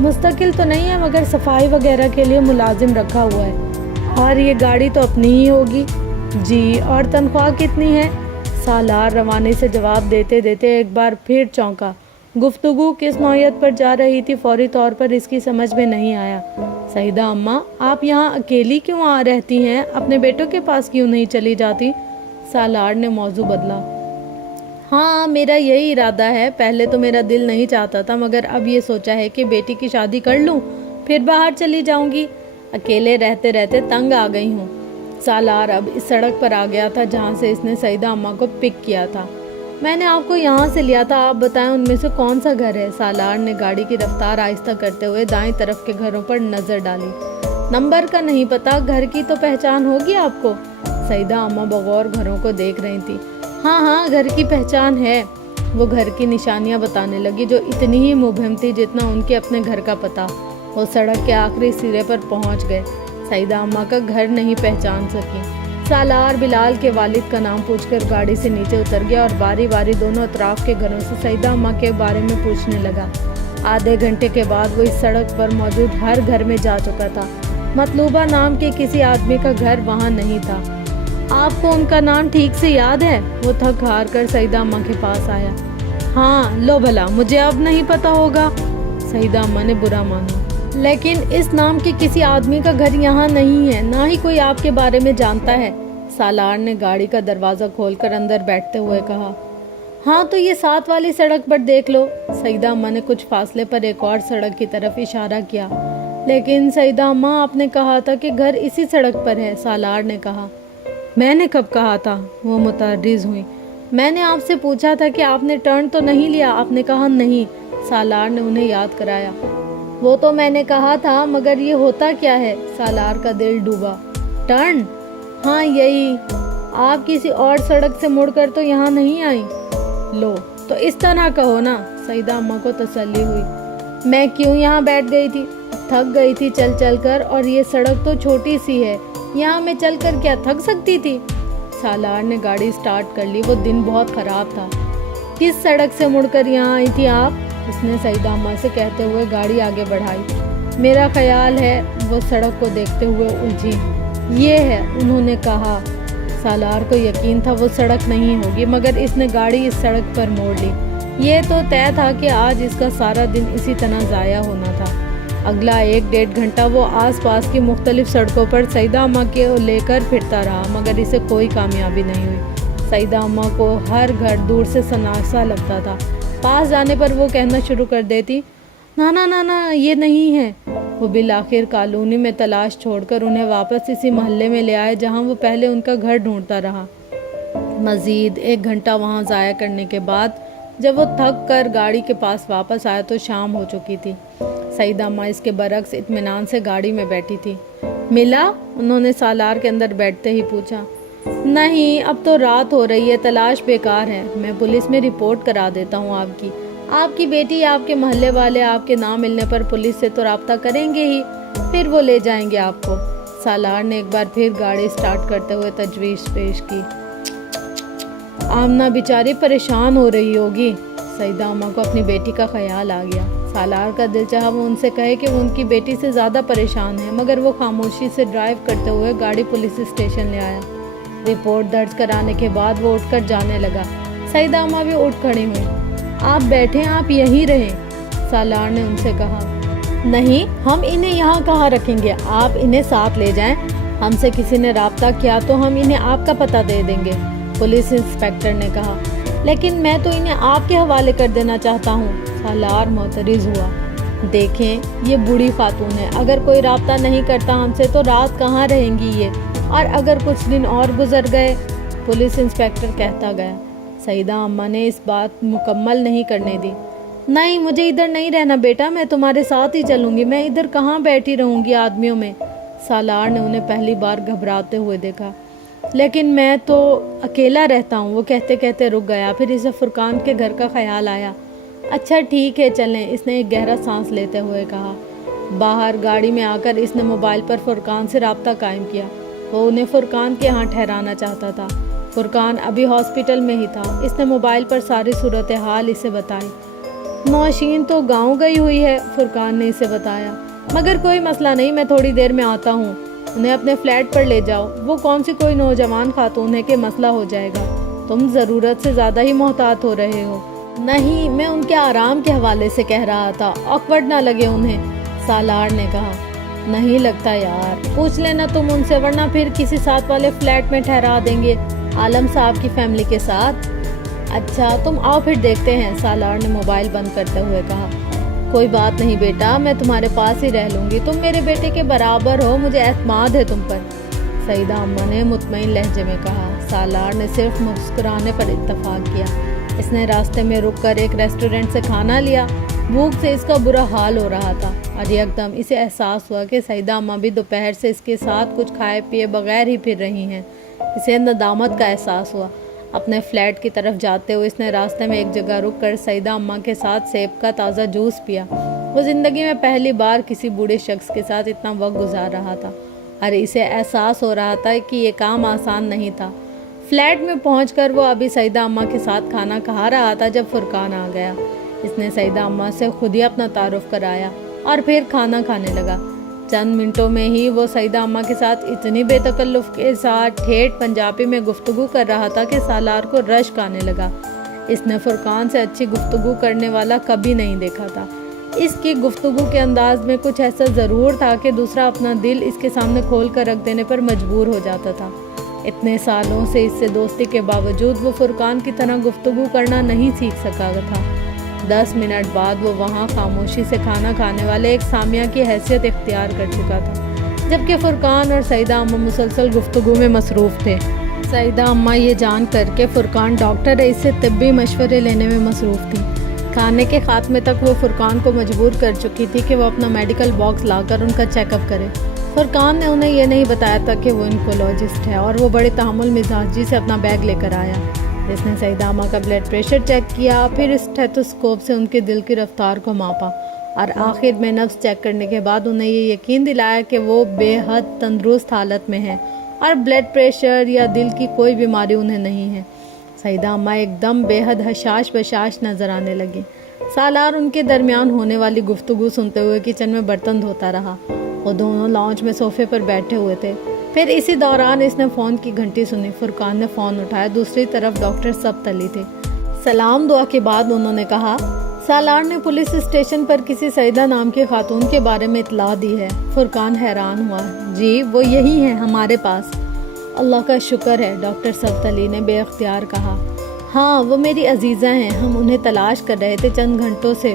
مستقل تو نہیں ہے مگر صفائی وغیرہ کے لیے ملازم رکھا ہوا ہے۔ اور یہ گاڑی تو اپنی ہی ہوگی؟ جی۔ اور تنخواہ کتنی ہے؟ سالار روانی سے جواب دیتے دیتے ایک بار پھر چونکا۔ گفتگو کس نوعیت پر جا رہی تھی فوری طور پر اس کی سمجھ میں نہیں آیا۔ سعیدہ اماں، آپ یہاں اکیلی کیوں رہتی ہیں؟ اپنے بیٹوں کے پاس کیوں نہیں چلی جاتی؟ سالار نے موضوع بدلا۔ ہاں، میرا یہی ارادہ ہے۔ پہلے تو میرا دل نہیں چاہتا تھا مگر اب یہ سوچا ہے کہ بیٹی کی شادی کر لوں پھر باہر چلی جاؤں گی۔ اکیلے رہتے رہتے تنگ آ گئی ہوں۔ سالار اب اس سڑک پر آ گیا تھا جہاں سے اس نے سعیدہ اماں کو پک کیا تھا۔ میں نے آپ کو یہاں سے لیا تھا، آپ بتائیں ان میں سے کون سا گھر ہے؟ سالار نے گاڑی کی رفتار آہستہ کرتے ہوئے دائیں طرف کے گھروں پر نظر ڈالی۔ نمبر کا نہیں پتا، گھر کی تو پہچان ہوگی آپ کو؟ سعیدہ اماں بغور گھروں کو دیکھ رہی تھی۔ ہاں ہاں، گھر کی پہچان ہے۔ وہ گھر کی نشانیاں بتانے لگی جو اتنی ہی مبہم تھی جتنا ان کے اپنے گھر کا پتہ۔ وہ سڑک کے آخری سرے پر پہنچ گئے۔ سعیدہ اماں کا گھر نہیں پہچان سکی۔ سالار بلال کے والد کا نام پوچھ کر گاڑی سے نیچے اتر گیا اور باری باری دونوں اطراف کے گھروں سے سعیدہ اماں کے بارے میں پوچھنے لگا۔ آدھے گھنٹے کے بعد وہ اس سڑک پر موجود ہر گھر میں جا چکا تھا۔ مطلوبہ نام کے کسی آدمی کا گھر وہاں نہیں تھا۔ آپ کو ان کا نام ٹھیک سے یاد ہے؟ وہ تھک ہار کر سعیدہ اماں کے پاس آیا۔ ہاں، لو بھلا، مجھے اب نہیں پتا ہوگا۔ سعیدہ اماں نے برا مانا۔ لیکن اس نام کے کسی آدمی کا گھر یہاں نہیں ہے، نہ ہی کوئی آپ کے بارے میں جانتا ہے۔ سالار نے گاڑی کا دروازہ کھول کر اندر بیٹھتے ہوئے کہا۔ ہاں تو یہ ساتھ والی سڑک پر دیکھ لو۔ سعیدہ اماں نے کچھ فاصلے پر ایک اور سڑک کی طرف اشارہ کیا۔ لیکن سعیدہ اماں، آپ نے کہا تھا کہ گھر اسی سڑک پر ہے، سالار نے کہا۔ میں نے کب کہا تھا؟ وہ متعرض ہوئی۔ میں نے آپ سے پوچھا تھا کہ آپ نے ٹرن تو نہیں لیا، آپ نے کہا نہیں، سالار نے انہیں یاد کرایا۔ وہ تو میں نے کہا تھا مگر یہ ہوتا کیا ہے؟ سالار کا دل ڈوبا۔ ٹرن؟ ہاں یہی۔ آپ کسی اور سڑک سے مڑ کر تو یہاں نہیں آئی؟ لو تو اس طرح کہو نا۔ سعیدہ اماں کو تسلی ہوئی۔ میں کیوں یہاں بیٹھ گئی تھی؟ تھک گئی تھی چل چل کر، اور یہ سڑک تو چھوٹی سی ہے، یہاں میں چل کر کیا تھک سکتی تھی؟ سالار نے گاڑی سٹارٹ کر لی۔ وہ دن بہت خراب تھا۔ کس سڑک سے مڑ کر یہاں آئی تھی آپ؟ اس نے سعیدہ اماں سے کہتے ہوئے گاڑی آگے بڑھائی۔ میرا خیال ہے، وہ سڑک کو دیکھتے ہوئے الجھی۔ یہ ہے، انہوں نے کہا۔ سالار کو یقین تھا وہ سڑک نہیں ہوگی مگر اس نے گاڑی اس سڑک پر موڑ لی۔ یہ تو طے تھا کہ آج اس کا سارا دن اسی طرح ضائع ہونا تھا۔ اگلا 1-1.5 گھنٹہ وہ آس پاس کی مختلف سڑکوں پر سعیدہ اماں کو لے کر پھرتا رہا مگر اسے کوئی کامیابی نہیں ہوئی۔ سعیدہ اماں کو ہر گھر دور سے سناسا لگتا تھا۔ پاس جانے پر وہ کہنا شروع کر دیتی، نا نا نا نا یہ نہیں ہے۔ وہ بالآخر کالونی میں تلاش چھوڑ کر انہیں واپس اسی محلے میں لے آئے جہاں وہ پہلے ان کا گھر ڈھونڈتا رہا۔ مزید 1 گھنٹہ وہاں ضائع کرنے کے بعد جب وہ تھک کر گاڑی کے پاس واپس آیا تو شام ہو چکی تھی۔ سعیدہ اماں اس کے برعکس اطمینان سے گاڑی میں بیٹھی تھی۔ ملا؟ انہوں نے سالار کے اندر بیٹھتے ہی پوچھا۔ نہیں، اب تو رات ہو رہی ہے، تلاش بیکار ہے، میں پولیس میں رپورٹ کرا دیتا ہوں آپ کی بیٹی، آپ کے محلے والے آپ کے نہ ملنے پر پولیس سے تو رابطہ کریں گے ہی، پھر وہ لے جائیں گے آپ کو۔ سالار نے ایک بار پھر گاڑی سٹارٹ کرتے ہوئے تجویز پیش کی۔ آمنہ بیچاری پریشان ہو رہی ہوگی۔ سعیدہ اماں کو اپنی بیٹی کا خیال آ گیا۔ سالار کا دل چاہا وہ ان سے کہے کہ وہ ان کی بیٹی سے زیادہ پریشان ہے، مگر وہ خاموشی سے ڈرائیو کرتے ہوئے گاڑی پولیس اسٹیشن لے آیا۔ رپورٹ درج کرانے کے بعد وہ اٹھ کر جانے لگا۔ سعیدہ اماں بھی اٹھ کھڑی ہوئیں۔ آپ بیٹھیں، آپ یہیں رہیں، سالار نے ان سے کہا۔ نہیں، ہم انہیں یہاں کہاں رکھیں گے، آپ انہیں ساتھ لے جائیں، ہم سے کسی نے رابطہ کیا تو ہم انہیں آپ کا پتہ دے دیں گے، پولیس انسپکٹر نے کہا۔ لیکن میں تو انہیں آپ کے حوالے کر دینا چاہتا ہوں، سالار معترض ہوا۔ دیکھیں، یہ بوڑھی خاتون ہے، اگر کوئی رابطہ نہیں کرتا ہم سے تو رات کہاں رہیں گی یہ، اور اگر کچھ دن اور گزر گئے، پولیس انسپکٹر کہتا گیا۔ سعیدہ اماں نے اس بات مکمل نہیں کرنے دی۔ نہیں، مجھے ادھر نہیں رہنا بیٹا، میں تمہارے ساتھ ہی چلوں گی، میں ادھر کہاں بیٹھی رہوں گی آدمیوں میں۔ سالار نے انہیں پہلی بار گھبراتے ہوئے دیکھا۔ لیکن میں تو اکیلا رہتا ہوں، وہ کہتے کہتے رک گیا، پھر اسے فرقان کے گھر کا خیال آیا۔ اچھا ٹھیک ہے چلیں، اس نے ایک گہرا سانس لیتے ہوئے کہا۔ باہر گاڑی میں آ کر اس نے موبائل پر فرقان سے رابطہ قائم کیا۔ وہ انہیں فرقان کے ہاں ٹھہرانا چاہتا تھا۔ فرقان ابھی ہاسپٹل میں ہی تھا۔ اس نے موبائل پر ساری صورتحال اسے بتائی۔ نوشین تو گاؤں گئی ہوئی ہے، فرقان نے اسے بتایا، مگر کوئی مسئلہ نہیں، میں تھوڑی دیر میں آتا ہوں، انہیں اپنے فلیٹ پر لے جاؤ، وہ کون سی کوئی نوجوان خاتون ہے کہ مسئلہ ہو جائے گا، تم ضرورت سے زیادہ ہی محتاط ہو رہے ہو۔ نہیں، میں ان کے آرام کے حوالے سے کہہ رہا تھا، آکورڈ نہ لگے انہیں، سالار نے کہا۔ نہیں لگتا یار، پوچھ لینا تم ان سے، ورنہ پھر کسی ساتھ والے فلیٹ میں ٹھہرا دیں گے، عالم صاحب کی فیملی کے ساتھ۔ اچھا تم آؤ پھر دیکھتے ہیں، سالار نے موبائل بند کرتے ہوئے کہا۔ کوئی بات نہیں بیٹا، میں تمہارے پاس ہی رہ لوں گی، تم میرے بیٹے کے برابر ہو، مجھے اعتماد ہے تم پر، سعیدہ اماں نے مطمئن لہجے میں کہا۔ سالار نے صرف مسکرانے پر اتفاق کیا۔ اس نے راستے میں رک کر ایک ریسٹورنٹ سے کھانا لیا۔ بھوک سے اس کا برا حال ہو رہا تھا اور یکدم اسے احساس ہوا کہ سعیدہ اماں بھی دوپہر سے اس کے ساتھ کچھ کھائے پیے بغیر ہی پھر رہی ہیں۔ اسے ندامت کا احساس ہوا۔ اپنے فلیٹ کی طرف جاتے ہوئے اس نے راستے میں ایک جگہ رک کر سعیدہ اماں کے ساتھ سیب کا تازہ جوس پیا۔ وہ زندگی میں پہلی بار کسی بوڑھے شخص کے ساتھ اتنا وقت گزار رہا تھا اور اسے احساس ہو رہا تھا کہ یہ کام آسان نہیں تھا۔ فلیٹ میں پہنچ کر وہ ابھی سعیدہ اماں کے ساتھ کھانا کھا رہا تھا جب فرقان آ گیا۔ اس نے سعیدہ اماں سے خود ہی اپنا تعارف کرایا اور پھر کھانا کھانے لگا۔ چند منٹوں میں ہی وہ سعیدہ اماں کے ساتھ اتنی بے تکلف کے ساتھ ٹھیٹھ پنجابی میں گفتگو کر رہا تھا کہ سالار کو رشک آنے لگا۔ اس نے فرقان سے اچھی گفتگو کرنے والا کبھی نہیں دیکھا تھا۔ اس کی گفتگو کے انداز میں کچھ ایسا ضرور تھا کہ دوسرا اپنا دل اس کے سامنے کھول کر رکھ دینے پر مجبور ہو جاتا تھا۔ اتنے سالوں سے اس سے دوستی کے باوجود وہ فرقان کی طرح گفتگو کرنا نہیں سیکھ سکا تھا۔ 10 منٹ بعد وہ وہاں خاموشی سے کھانا کھانے والے ایک سامعہ کی حیثیت اختیار کر چکا تھا، جبکہ فرقان اور سعیدہ اماں مسلسل گفتگو میں مصروف تھے۔ سعیدہ اماں یہ جان کر کہ فرقان ڈاکٹر ہے، اس سے طبی مشورے لینے میں مصروف تھی۔ کھانے کے خاتمے تک وہ فرقان کو مجبور کر چکی تھی کہ وہ اپنا میڈیکل باکس لا کر ان کا چیک اپ کرے۔ فرقان نے انہیں یہ نہیں بتایا تھا کہ وہ انکولوجسٹ ہے، اور وہ بڑے تحمل مزاجی سے اپنا بیگ لے کر آیا۔ اس نے سعیدہ اماں کا بلڈ پریشر چیک کیا، پھر اسٹیتھوسکوپ سے ان کے دل کی رفتار کو ماپا، اور آخر میں نبض چیک کرنے کے بعد انہیں یہ یقین دلایا کہ وہ بے حد تندرست حالت میں ہیں اور بلڈ پریشر یا دل کی کوئی بیماری انہیں نہیں ہے۔ سعیدہ اماں ایک دم بے حد حشاش بشاش نظر آنے لگی۔ سالار ان کے درمیان ہونے والی گفتگو سنتے ہوئے کچن میں برتن دھوتا رہا۔ وہ دونوں لاؤنج میں صوفے پر بیٹھے ہوئے تھے۔ پھر اسی دوران اس نے فون کی گھنٹی سنی۔ فرقان نے فون اٹھایا، دوسری طرف ڈاکٹر سبتلی تھے۔ سلام دعا کے بعد انہوں نے کہا، سالار نے پولیس اسٹیشن پر کسی سعیدہ نام کی خاتون کے بارے میں اطلاع دی ہے۔ فرقان حیران ہوا۔ جی وہ یہی ہیں ہمارے پاس۔ اللہ کا شکر ہے، ڈاکٹر سبتلی نے بے اختیار کہا۔ ہاں وہ میری عزیزہ ہیں، ہم انہیں تلاش کر رہے تھے چند گھنٹوں سے،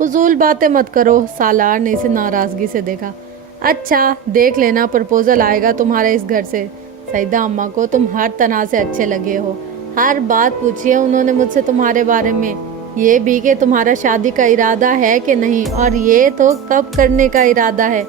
فضول باتیں مت کرو، سالار نے اسے ناراضگی سے دیکھا۔ اچھا دیکھ لینا، پرپوزل آئے گا تمہارا اس گھر سے۔ سعیدہ اماں کو تم ہر طرح سے اچھے لگے ہو، ہر بات پوچھی ہے انہوں نے مجھ سے تمہارے بارے میں، یہ بھی کہ تمہارا شادی کا ارادہ ہے کہ نہیں، اور یہ تو کب کرنے کا ارادہ ہے۔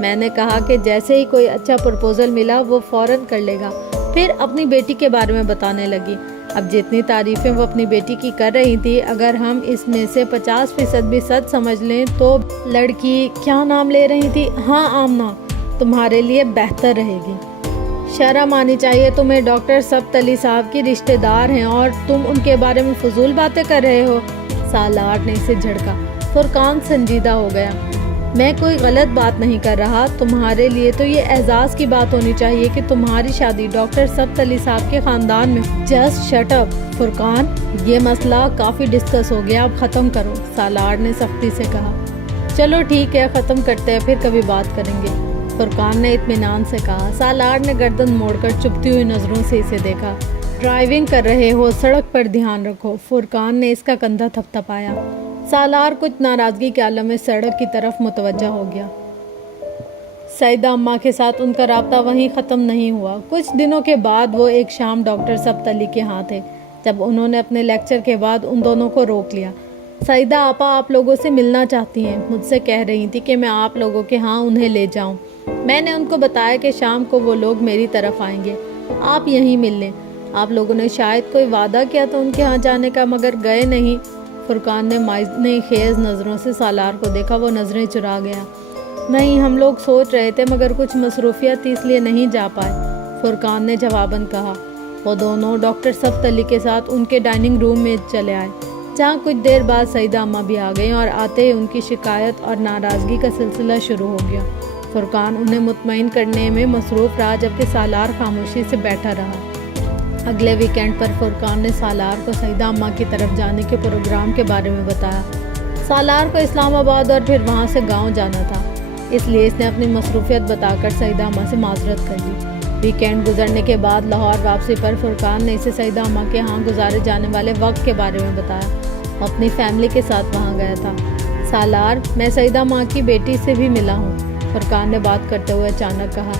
میں نے کہا کہ جیسے ہی کوئی اچھا پرپوزل ملا وہ فوراً کر لے گا۔ پھر اپنی بیٹی کے بارے میں بتانے لگی۔ اب جتنی تعریفیں وہ اپنی بیٹی کی کر رہی تھی، اگر ہم اس میں سے 50% بھی سچ سمجھ لیں تو لڑکی کیا نام لے رہی تھی، ہاں آمنہ، تمہارے لیے بہتر رہے گی۔ شرم آنی چاہیے تمہیں، ڈاکٹر سبت علی صاحب کی رشتہ دار ہیں اور تم ان کے بارے میں فضول باتیں کر رہے ہو۔ سالار نے اسے جھڑکا۔ فرقان سنجیدہ ہو گیا۔ میں کوئی غلط بات نہیں کر رہا، تمہارے لیے تو یہ اعزاز کی بات ہونی چاہیے کہ تمہاری شادی ڈاکٹر سبت علی صاحب کے خاندان میں۔ جسٹ شٹ اپ فرقان، یہ مسئلہ کافی ڈسکس ہو گیا، اب ختم کرو، سالار نے سختی سے کہا۔ چلو ٹھیک ہے، ختم کرتے ہیں، پھر کبھی بات کریں گے، فرقان نے اطمینان سے کہا۔ سالار نے گردن موڑ کر چبھتی ہوئی نظروں سے اسے دیکھا۔ ڈرائیونگ کر رہے ہو، سڑک پر دھیان رکھو، فرقان نے اس کا کندھا تھپتھپایا۔ سالار کچھ ناراضگی کے عالم میں سڑک کی طرف متوجہ ہو گیا۔ سعیدہ اماں کے ساتھ ان کا رابطہ وہیں ختم نہیں ہوا۔ کچھ دنوں کے بعد وہ ایک شام ڈاکٹر سبت علی کے ہاں تھے، جب انہوں نے اپنے لیکچر کے بعد ان دونوں کو روک لیا۔ سعیدہ آپا آپ لوگوں سے ملنا چاہتی ہیں، مجھ سے کہہ رہی تھی کہ میں آپ لوگوں کے ہاں انہیں لے جاؤں۔ میں نے ان کو بتایا کہ شام کو وہ لوگ میری طرف آئیں گے، آپ یہیں مل لیں۔ آپ لوگوں نے شاید کوئی وعدہ کیا تھا ان کے ہاں جانے کا، مگر گئے نہیں۔ فرقان نے مایوسی خیز نظروں سے سالار کو دیکھا، وہ نظریں چرا گیا۔ نہیں، ہم لوگ سوچ رہے تھے مگر کچھ مصروفیت تھی اس لیے نہیں جا پائے، فرقان نے جواباً کہا۔ وہ دونوں ڈاکٹر سبت علی کے ساتھ ان کے ڈائننگ روم میں چلے آئے، جہاں کچھ دیر بعد سعیدہ اماں بھی آ گئیں اور آتے ہی ان کی شکایت اور ناراضگی کا سلسلہ شروع ہو گیا۔ فرقان انہیں مطمئن کرنے میں مصروف رہا، جبکہ سالار خاموشی سے بیٹھا رہا۔ اگلے ویکینڈ پر فرقان نے سالار کو سعیدہ اماں کی طرف جانے کے پروگرام کے بارے میں بتایا۔ سالار کو اسلام آباد اور پھر وہاں سے گاؤں جانا تھا، اس لیے اس نے اپنی مصروفیت بتا کر سعیدہ اماں سے معذرت کر لی۔ ویکینڈ گزرنے کے بعد لاہور واپسی پر فرقان نے اسے سعیدہ اماں کے ہاں گزارے جانے والے وقت کے بارے میں بتایا۔ وہ اپنی فیملی کے ساتھ وہاں گیا تھا۔ سالار، میں سعیدہ اماں کی بیٹی سے بھی ملا ہوں، فرقان نے بات کرتے ہوئے اچانک کہا۔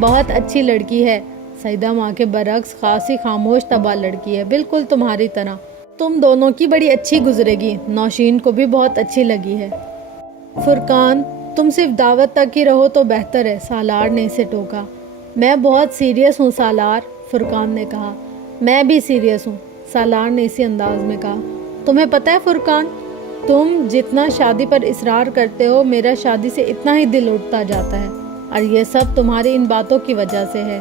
بہت اچھی لڑکی ہے، سعیدہ اماں کے برعکس خاصی خاموش طبع لڑکی ہے، بالکل تمہاری طرح۔ تم دونوں کی بڑی اچھی گزرے گی، نوشین کو بھی بہت اچھی لگی ہے۔ فرقان، تم صرف دعوت تک ہی رہو تو بہتر ہے، سالار نے اسے ٹوکا۔ میں بہت سیریس ہوں سالار، فرقان نے کہا۔ میں بھی سیریس ہوں، سالار نے اسی انداز میں کہا۔ تمہیں پتہ ہے فرقان، تم جتنا شادی پر اصرار کرتے ہو، میرا شادی سے اتنا ہی دل اٹھتا جاتا ہے، اور یہ سب تمہاری ان باتوں کی وجہ سے ہے،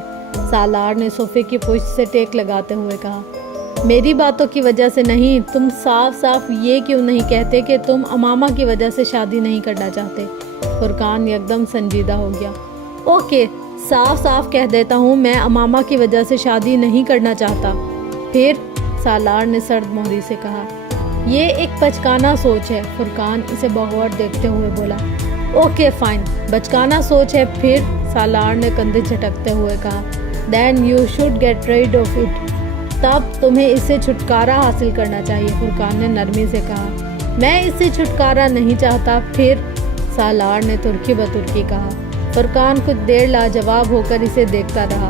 سالار نے صوفے کی پشت سے ٹیک لگاتے ہوئے کہا۔ میری باتوں کی وجہ سے نہیں، تم صاف صاف یہ کیوں نہیں کہتے کہ تم امامہ کی وجہ سے شادی نہیں کرنا چاہتے؟ فرقان یکدم سنجیدہ ہو گیا۔ اوکے، صاف صاف کہہ دیتا ہوں، میں امامہ کی وجہ سے شادی نہیں کرنا چاہتا۔ پھر؟ سالار نے سرد مہری سے کہا۔ یہ ایک بچکانہ سوچ ہے، فرقان اسے بغور دیکھتے ہوئے بولا۔ اوکے فائن، بچکانہ سوچ ہے پھر؟ سالار نے کندھے جھٹکتے ہوئے کہا۔ Then you should get rid of it. تب تمہیں اس سے چھٹکارا حاصل کرنا چاہیے، فرقان نے نرمی سے کہا۔ میں اس سے چھٹکارا نہیں چاہتا، پھر؟ سالار نے ترکی بترکی کہا۔ فرقان کچھ دیر لاجواب ہو کر اسے دیکھتا رہا۔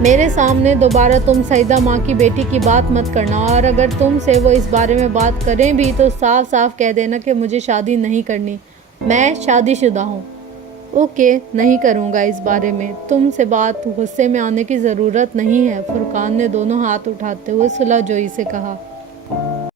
میرے سامنے دوبارہ تم سعیدہ ماں کی بیٹی کی بات مت کرنا، اور اگر تم سے وہ اس بارے میں بات کریں بھی تو صاف صاف کہہ دینا کہ مجھے شادی نہیں کرنی، میں شادی شدہ ہوں۔ اوکے، نہیں کروں گا اس بارے میں تم سے بات، غصے میں آنے کی ضرورت نہیں ہے، فرقان نے دونوں ہاتھ اٹھاتے ہوئے صلح جوئی سے کہا۔